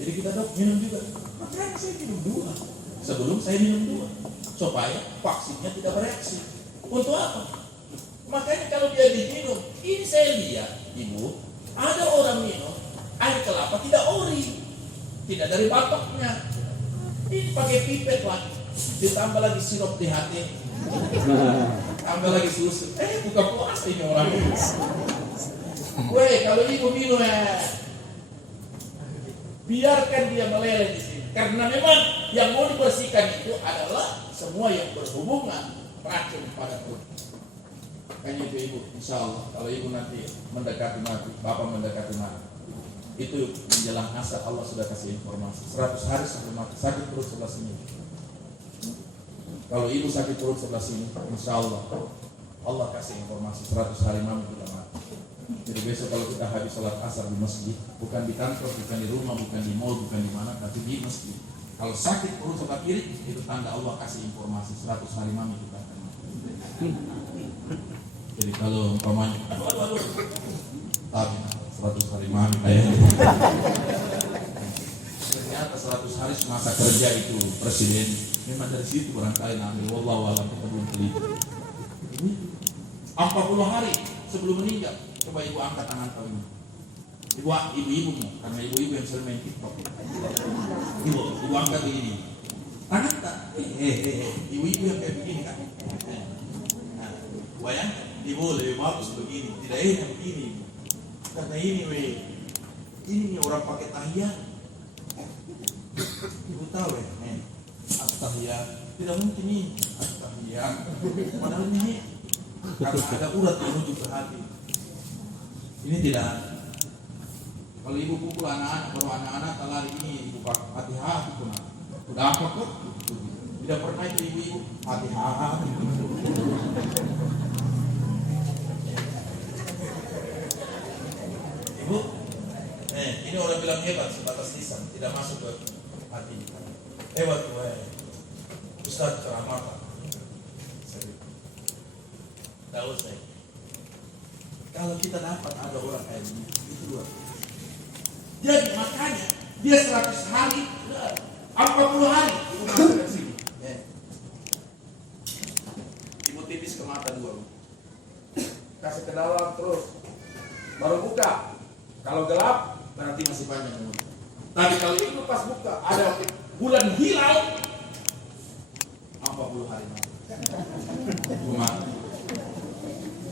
Jadi kita minum juga. Makanya saya minum 2 sebelum saya minum 2 supaya vaksinnya tidak bereaksi. Untuk apa? Makanya kalau dia diminum, ini saya lihat ibu, ada orang minum air kelapa tidak ori, tidak dari batoknya. Ini pakai pipet lagi, ditambah lagi sirup DHT, tambah lagi susu. Buka puasa ini orang ini. Kalau ibu minum biarkan dia meleleh di sini. Karena memang yang mau dibersihkan itu adalah semua yang berhubungan racun pada perut. Makanya itu ibu, insya Allah kalau ibu nanti mendekati mati, bapak mendekati mati, itu menjelang asar Allah sudah kasih informasi 100 hari sebelum mati, sakit perut sebelah sini. Kalau ibu sakit perut sebelah sini, insya Allah Allah kasih informasi 100 hari mami tidak mati. Jadi besok kalau kita habis sholat asar di masjid, bukan di kantor, bukan di rumah, bukan di mall, bukan di mana, tapi di masjid. Kalau sakit perut sebelah kiri, itu tanda Allah kasih informasi 100 hari mami kita akan mati. Jadi kalau umpamanya, aduh, tapi 100 hari mami kayaknya. Ternyata 100 hari semasa kerja itu presiden. Memang dari situ barangkali ambil wallahu alam, kita belum teliti. 40 hari sebelum meninggal, coba ibu angkat tangan kau ini. Ibu-ibumu, karena ibu-ibu yang sering main TikTok. Ibu angkat begini. Tangan tak? Ibu-ibu yang kayak begini kan? Nah, bayangkan, ibu lebih bagus begini, tidak yang begini. Karena ini orang pakai tahiyat. Ibu tahu at-tahiyat, tidak mungkin ini at-tahiyat. Padahal ini karena ada urat yang menuju ke hati. Ini tidak. Kalau ibu pukul anak-anak, baru anak-anak lari ini ibu pakai hati-hati pun. Udah apa kok? Tidak pernah itu ibu hati-hati. Ibu, ini orang bilang hebat sebatas lisan, tidak masuk ke hati. Hebat tuh, Ustaz ceramah Pak. Tahu saya. Kalau kita dapat ada orang kayak ini, itu luar. Jadi makanya dia 100 hari, 40 hari itu masuk ke sini.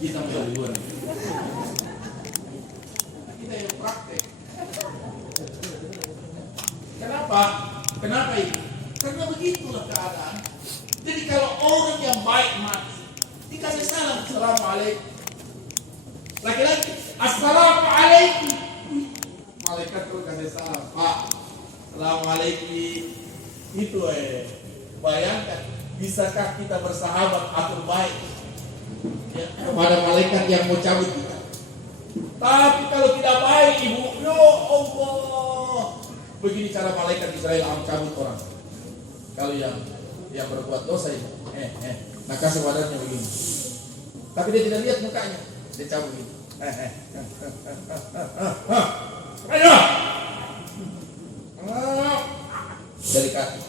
kita mau luar. Kita yang praktek. Kenapa? Kenapa itu? Karena begitulah keadaan. Jadi kalau orang yang baik mati, dikasih salam, assalamualaikum. Laki-laki, assalamualaikum. Malaikat tuh kasih salam, Pak, assalamualaikum. Itu bayangkan, bisakah kita bersahabat atau baik ya, kepada malaikat yang mau cabut kita? Tapi kalau tidak baik, ibu, ya Allah, begini cara malaikat Israel cabut orang. Kalau yang berbuat dosa itu, nah kasih wadahnya begini. Tapi dia tidak lihat mukanya, dia cabut begini. Ayo, dari kaki.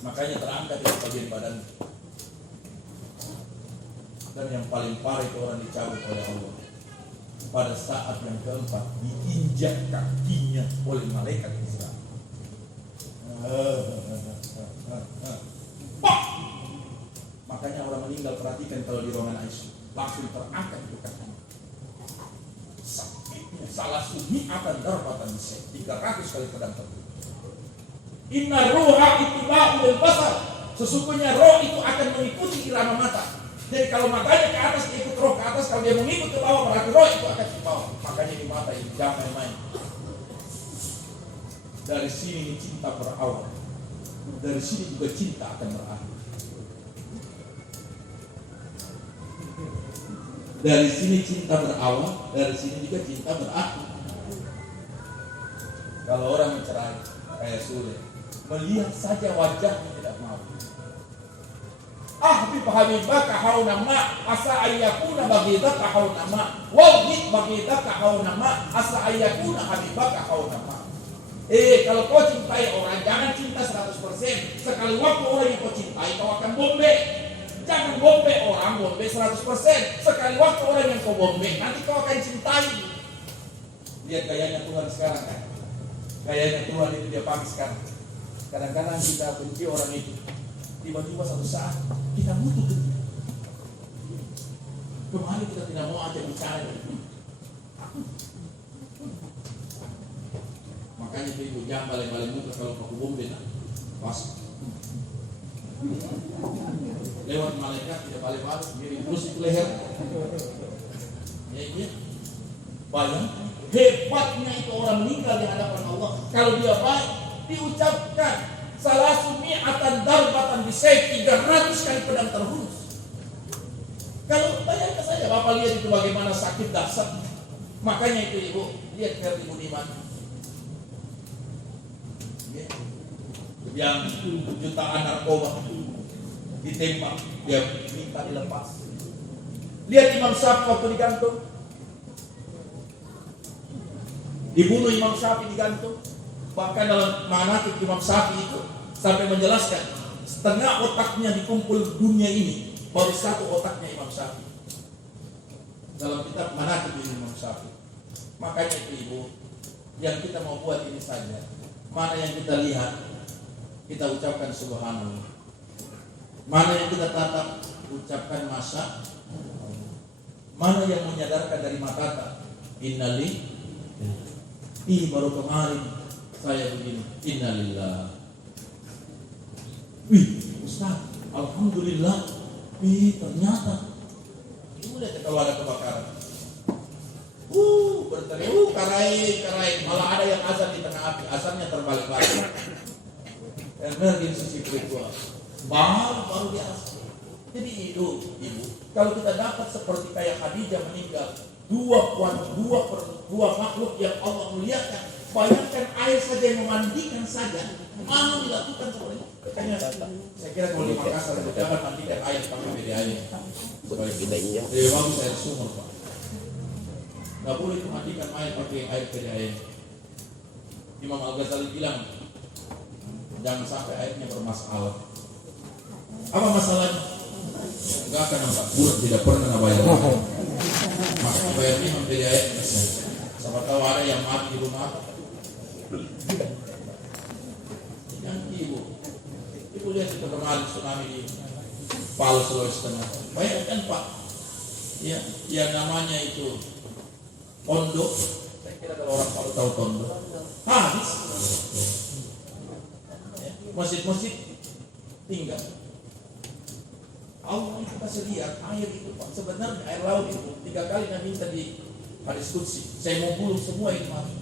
Makanya terangkat dari bagian badan. Dan yang paling parah itu orang dicabut oleh Allah. Pada saat yang keempat diinjak kakinya oleh malaikat Israel. Makanya orang meninggal, perhatikan kalau di ruangan ICU langsung terangkat itu kakinya. Sakitnya salah sumi akan darbatan bisa 300 kali pedang tertutup. Inna ruha ittiba'ul basar. Sesungguhnya roh itu akan mengikuti irama mata. Jadi kalau matanya ke atas, dia ikut roh ke atas. Kalau dia mengikut ke bawah, berarti roh itu akan ke bawah. Makanya di mata ini jangan main-main. Dari sini cinta berawal. Dari sini juga cinta akan berakhir. Dari sini cinta berawal, dari sini juga cinta berakhir. Kalau orang mencerai, kayak sulit, melihat saja wajahnya tidak mau. Ahbib habibaka hauna ma asa ayyakuna bagidaka hauna ma wajid bagidaka hauna ma asa ayyakuna habibaka hauna ma. Kalau kau cintai orang, jangan cinta 100%. Sekali waktu orang yang kau cintai, kau akan bombe. Jangan bombe orang, bombe 100%. Sekali waktu orang yang kau bombe, nanti kau akan cintai. Lihat gayanya Tuhan sekarang kan. Gayanya Tuhan itu dia panggil sekarang. Kadang-kadang kita benci orang itu, tiba-tiba satu saat kita butuh dia. Kemarin kita tidak mau ajak bicara dengan dia. Makanya itu ibu jangan balik-balik muka kalau pakai bombe nah. Pas lewat malaikat tidak balik-balik, miring terus itu leher. Ya. Bayangkan hebatnya itu orang meninggal di hadapan Allah. Kalau dia baik, diucapkan salah sumi'atan darbatan bisayf 300 kali pedang terhunus. Kalau bayangkan saja Bapak lihat itu bagaimana sakit dahsyat. Makanya itu ibu lihat Ferdi Budiman yang jutaan narkoba ditembak, dia minta dilepas. Lihat Imam Syafi'i waktu digantung, dibunuh Imam Syafi'i digantung. Bahkan dalam manaqib Imam Syafi'i itu sampai menjelaskan setengah otaknya dikumpul dunia ini, baru satu otaknya Imam Syafi'i. Dalam kitab manaqib Imam Syafi'i. Makanya itu ibu, yang kita mau buat ini saja. Mana yang kita lihat, kita ucapkan subhanallah. Mana yang kita tatap, ucapkan masya. Mana yang menyadarkan dari mata, innali. Ini baru kemarin saya begini, innalillah. Wih, Ustaz, alhamdulillah. Ternyata lihat kalau ada kebakaran. Berteriak, karai. Malah ada yang azan di tengah api, azannya terbalik-balik. Emergency spiritual. Baru di atas. Jadi ibu, kalau kita dapat seperti kayak Khadijah meninggal, dua makhluk yang Allah muliakan, bayangkan air saja yang memandikan saja, mau dilakukan seperti itu. Saya kira kalau di Makassar jangan mandikan air pakai PDAM. Sebagai kita ini. Bagus air sumur Pak. Nggak boleh mandikan air pakai air PDAM. Imam Al-Ghazali bilang, jangan sampai airnya bermasalah. Apa masalahnya? Enggak akan nampak buruk, tidak pernah bayar. Maka bayarnya membeli air. Siapa tahu ada yang mati di rumah. Yang ibu lihat itu kemarin tsunami di Palu Sulawesi Tengah. Bayangkan Pak, ya, yang namanya itu pondok. Saya kira kalau orang Palu tahu pondok, habis. Ya, masjid-masjid tinggal. Allah itu kasih lihat air itu Pak. Sebenarnya air laut itu 3 kali Nabi minta di hadis qudsi. Saya mau gulung semua ini masuk.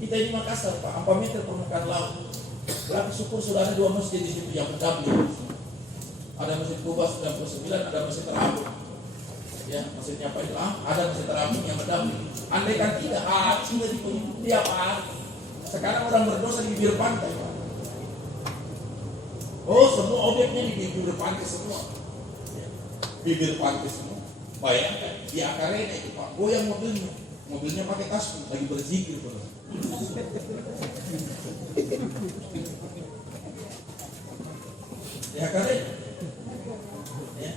Kita ini Makassar Pak, 4 meter permukaan laut. Berarti syukur sudah ada 2 masjid di situ yang mendamping. Ada Masjid Kuba 99, ada Masjid Terapung. Ya, maksudnya apa itu? Ada Masjid Terapung yang mendamping. Andai kan tidak, sudah dipenuhi tiap hari. Sekarang orang berdosa di bibir pantai Pak. Oh, semua objeknya di bibir pantai semua. Ya, bibir pantai semua. Bayangkan di Akarena itu Pak, goyang mobilnya pakai tasbih lagi berzikir Pak. Di Akarena, ya.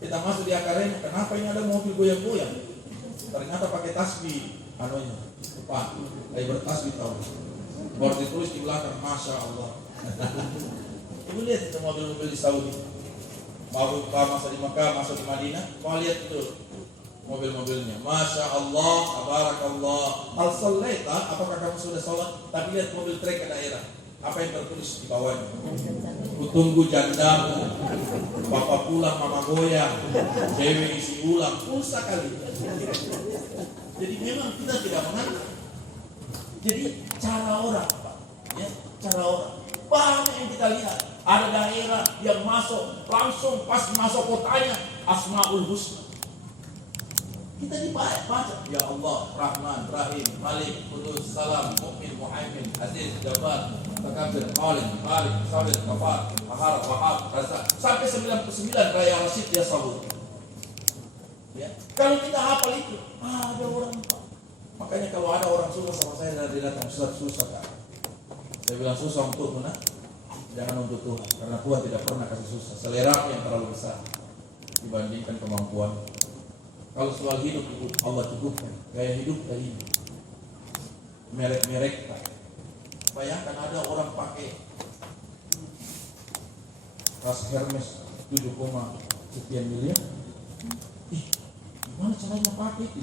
Kita masuk di Akarena, kenapa ini ada mobil goyang-goyang? Ternyata pakai tasbih, anunya, depan, lagi bertasbih tahu. Baru ditulis di belakang, Masya Allah. Ibu lihat itu mobil-mobil di Saudi. Mau masa di Mekah, masa di Madinah, mau lihat itu mobil-mobilnya. Masya Allah, tabarakallah. Hal sallaita, apakah kamu sudah sholat? Tapi lihat mobil trek ke daerah. Apa yang tertulis di bawahnya? Kutunggu jandamu, bapak pulang mama goyang, cewek isi ulang, pulsa kali. Jadi memang kita tidak menganggap. Jadi cara orang Pak, ya, cara orang. Banyak yang kita lihat. Ada daerah yang masuk langsung pas masuk kotanya Asmaul Husna. Kita dibaca, ya Allah, Rahman, Rahim, Malik, Qudus, Salam, Mu'min, Muhaimin, Aziz, Jabbar, Takabir, Malik, Malik, Sabir, Kafar, Mahar, Wahab, Razak, sampai 99 Raya Rasyid dia sabut. Ya. Kalau kita hafal itu, ada orang Pak. Makanya kalau ada orang susah sama saya dari datang susah Kak. Saya bilang susah untuk mana? Jangan untuk Tuhan, karena Tuhan tidak pernah kasih susah. Selera yang terlalu besar dibandingkan kemampuan. Kalau soal hidup itu Allah cukupkan. Gaya hidup tadi merek-merek. Bayangkan ada orang pakai tas Hermes 7, sekian miliar. Gimana caranya pakai itu?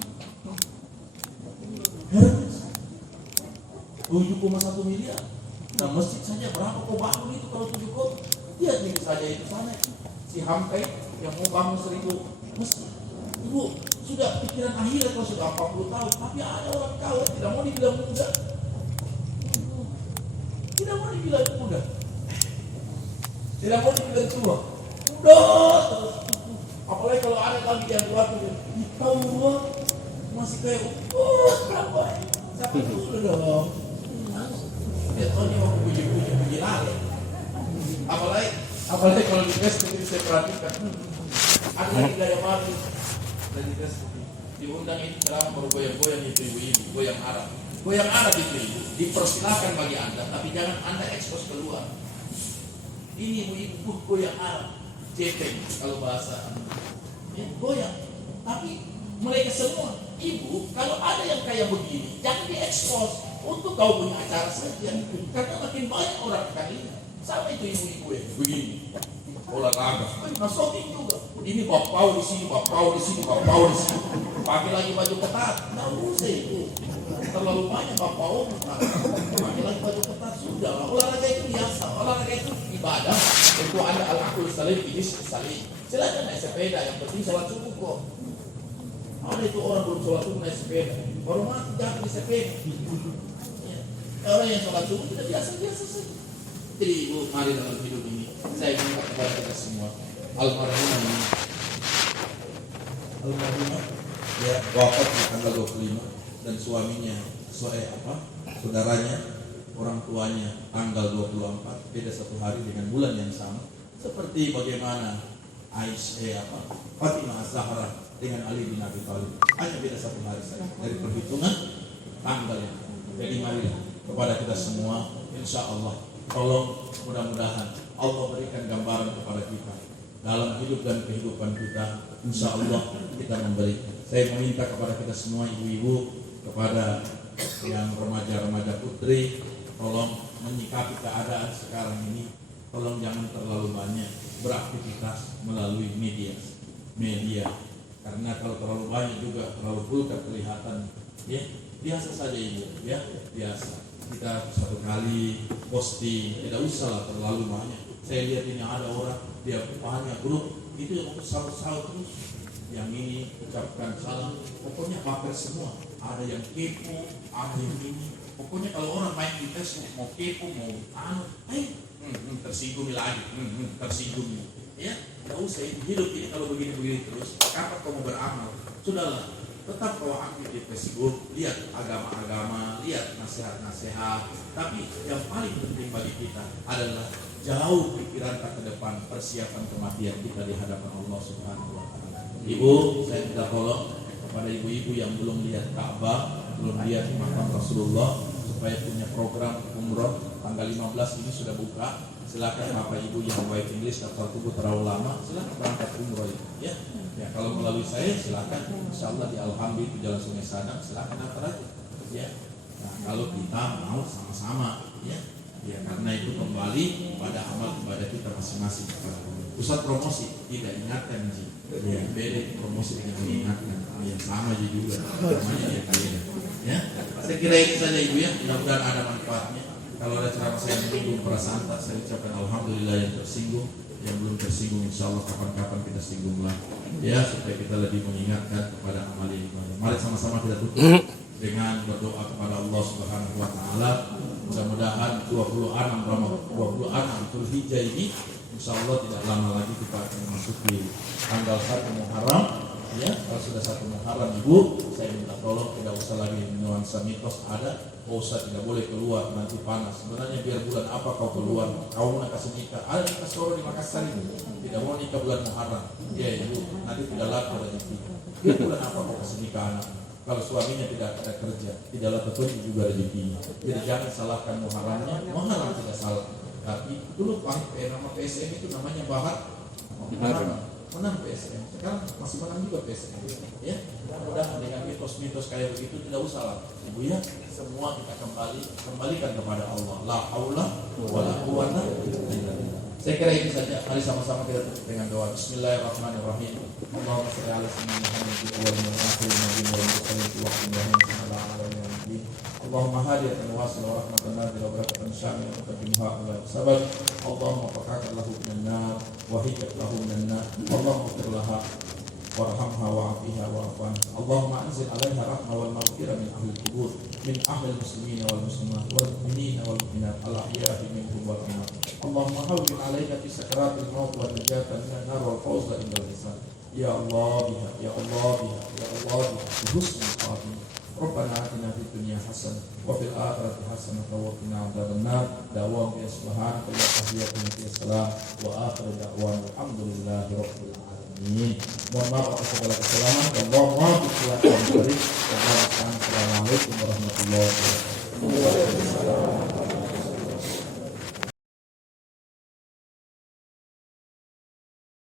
Hermes 7,1 miliar. Nah masjid saja berapa kau bangun itu kalau 7 koma? Lihat ini saja itu sana. Si Hamkai yang mau bangun 1000 masjid. Ibu sudah pikiran akhirat kalau sudah 40 tahun. Tapi ada orang kaya tidak mau dibilang muda. Tidak mau dibilang muda. Tidak mau dibilang tua. Muda terus. Apalagi kalau ada lagi yang tua tuh. Kau masih kayak berapa? Sampai dulu dong. Dia tahu dia mau puji lari. Apalagi kalau di Facebook itu saya perhatikan. Ada lagi gaya baru dari Facebook. Diundang itu selama baru goyang-goyang itu ibu-ibu, goyang Arab. Goyang Arab itu ibu, dipersilakan bagi Anda, tapi jangan Anda ekspos keluar. Ini ibu-ibu goyang Arab, cepeng kalau bahasa. Ya, goyang. Tapi mereka semua, ibu, kalau ada yang kayak begini, jangan diekspos. Untuk kau punya acara saja, karena makin banyak orang akan lihat. Sama itu ibu-ibu ya, begini, olahraga, masukin juga. Ini bapau di sini, bapau di sini, bapau di sini. Pakai lagi baju ketat, nggak usah itu. Terlalu banyak bapau, pakai lagi baju ketat sudah. Olahraga itu biasa, olahraga itu ibadah. Itu ada al-akul salim, ibis salim. Silakan naik sepeda, yang penting sholat subuh kok. Ada itu orang belum sholat subuh naik sepeda, baru mati jatuh di sepeda. Orang yang sholat subuh tidak biasa-biasa saja. Jadi ibu, mari dalam hidup ini saya minta kepada kita semua almarhumah ini. Almarhumah ya wafat di tanggal 25 dan suaminya saudaranya, orang tuanya tanggal 24, beda 1 hari dengan bulan yang sama. Seperti bagaimana Fatimah Az-Zahra dengan Ali bin Abi Thalib, hanya beda 1 hari saja dari perhitungan tanggalnya. Jadi marilah kepada kita semua, insya Allah, tolong mudah-mudahan Allah berikan gambaran kepada kita dalam hidup dan kehidupan kita. Insya Allah kita memberikan. Saya meminta kepada kita semua, ibu-ibu, kepada yang remaja-remaja putri, tolong menyikapi keadaan sekarang ini. Tolong jangan terlalu banyak beraktivitas melalui media. karena kalau terlalu banyak juga terlalu vulgar kelihatan. Ya, biasa saja ibu, ya biasa. Kita satu kali posting, tidak usah lah terlalu banyak. Saya lihat ini ada orang dia banyak grup itu yang salut-salut terus. Yang ini ucapkan salam, pokoknya baper semua. Ada yang kepo, ada yang ini. Pokoknya kalau orang main di Facebook mau kepo, mau tersinggung lagi, tersinggung. Ya, tidak usah hidup ini kalau begini-begini terus. Kapan kau mau beramal? Sudahlah, tetap kau aktif di Facebook, lihat agama-agama, lihat nasihat-nasihat. Tapi yang paling penting bagi kita adalah jauh pikiran ke depan, persiapan kematian kita di hadapan Allah Subhanahu wa Ta'ala. Ibu, saya minta tolong kepada ibu-ibu yang belum lihat Ka'bah, belum lihat makam Rasulullah, supaya punya program umroh tanggal 15 ini sudah buka. Silakan Bapak Ibu yang baik Inggris daftar tunggu terlalu lama, silakan berangkat umroh ya. Ya kalau melalui saya silakan, insyaallah di Alhamdulillah di Jalan Sungai Sadang, silakan daftar aja. Ya. Nah, kalau kita mau sama-sama ya. Ya karena itu kembali pada amal ibadah kita masing-masing. Pusat promosi tidak ingatkan sih. Ya, beda promosi dengan mengingatkan. Yang sama aja juga. Namanya ya kalian. Ya. Saya kira itu saja Ibu ya. Mudah-mudahan ada manfaatnya. Kalau ada ceramah saya menyinggung perasaan tak, saya ucapkan alhamdulillah. Yang tersinggung, yang belum tersinggung insyaallah kapan-kapan kita singgunglah. Ya supaya kita lebih mengingatkan kepada amal ibadah. Mari sama-sama kita tutup dengan berdoa kepada Allah Subhanahu wa Ta'ala. Mudah-mudahan 26 Dzulhijjah ini insyaallah tidak lama lagi kita akan memasuki tanggal 1 Muharram. Ya, kalau sudah 1 Muharram Ibu, saya minta tolong tidak usah lagi nuansa mitos ada. Oh, Ustaz tidak boleh keluar nanti panas. Sebenarnya biar bulan apa kau keluar? Kau mau kasih nikah? Ada nikah seorang di Makassar ini. Tidak mau nikah bulan Muharram. Ya Ibu, nanti tidak laku rezeki. Biar bulan apa kau kasih nikah anak? Kalau suaminya tidak ada kerja, tidaklah terpenuhi juga rezekinya. Jadi jangan salahkan Muharramnya. Muharram tidak salah. Tapi dulu nama PSM itu namanya Bahat Muharram. Menang PSM. Sekarang masih menang juga PSM. Ya, mudah-mudahan dengan mitos-mitos kayak begitu tidak usah lah. Ibu ya, semua kita kembalikan kepada Allah. La haula wala quwwata illa billah. Saya kira ini saja. Mari sama-sama kita tutup dengan doa. Bismillahirrahmanirrahim. Allahumma shalli ala sayyidina Muhammad wa ala alihi wa sahbihi. Allahumma hadiyatan wasilah wa rahmatan nadir wa barakatan syamil wa taqimha ala sabab. Allahumma faqaka lahu minan nar wa hijab lahu minan nar. Allahumma ighfir laha warhamha wa'afiha wa'afan. Allahumma anzil 'alaiha rahmah wal maghfirah min ahli kubur, min ahli muslimin wal muslimat wal mu'minin wal mu'minat al ahya'i minhum wal amwat. Allahumma hawwin 'alaina fi sakaratil maut wa najata minan nar wal fawza indal hisab. Ya Allah biha, ya Allah biha, ya Allah biha, husnul khatimah. Rabbana atina fid dunya hasanah wa fil akhirati hasanah wa qina adzaban nar. Da'awahum ya subhanaka wa tahiyyatuhum fiha salam wa akhiru da'wana alhamdulillahi rabbil alamin. Mohon maaf atas segala kesalahan dan mohon maaf Assalamualaikum warahmatullahi wabarakatuh.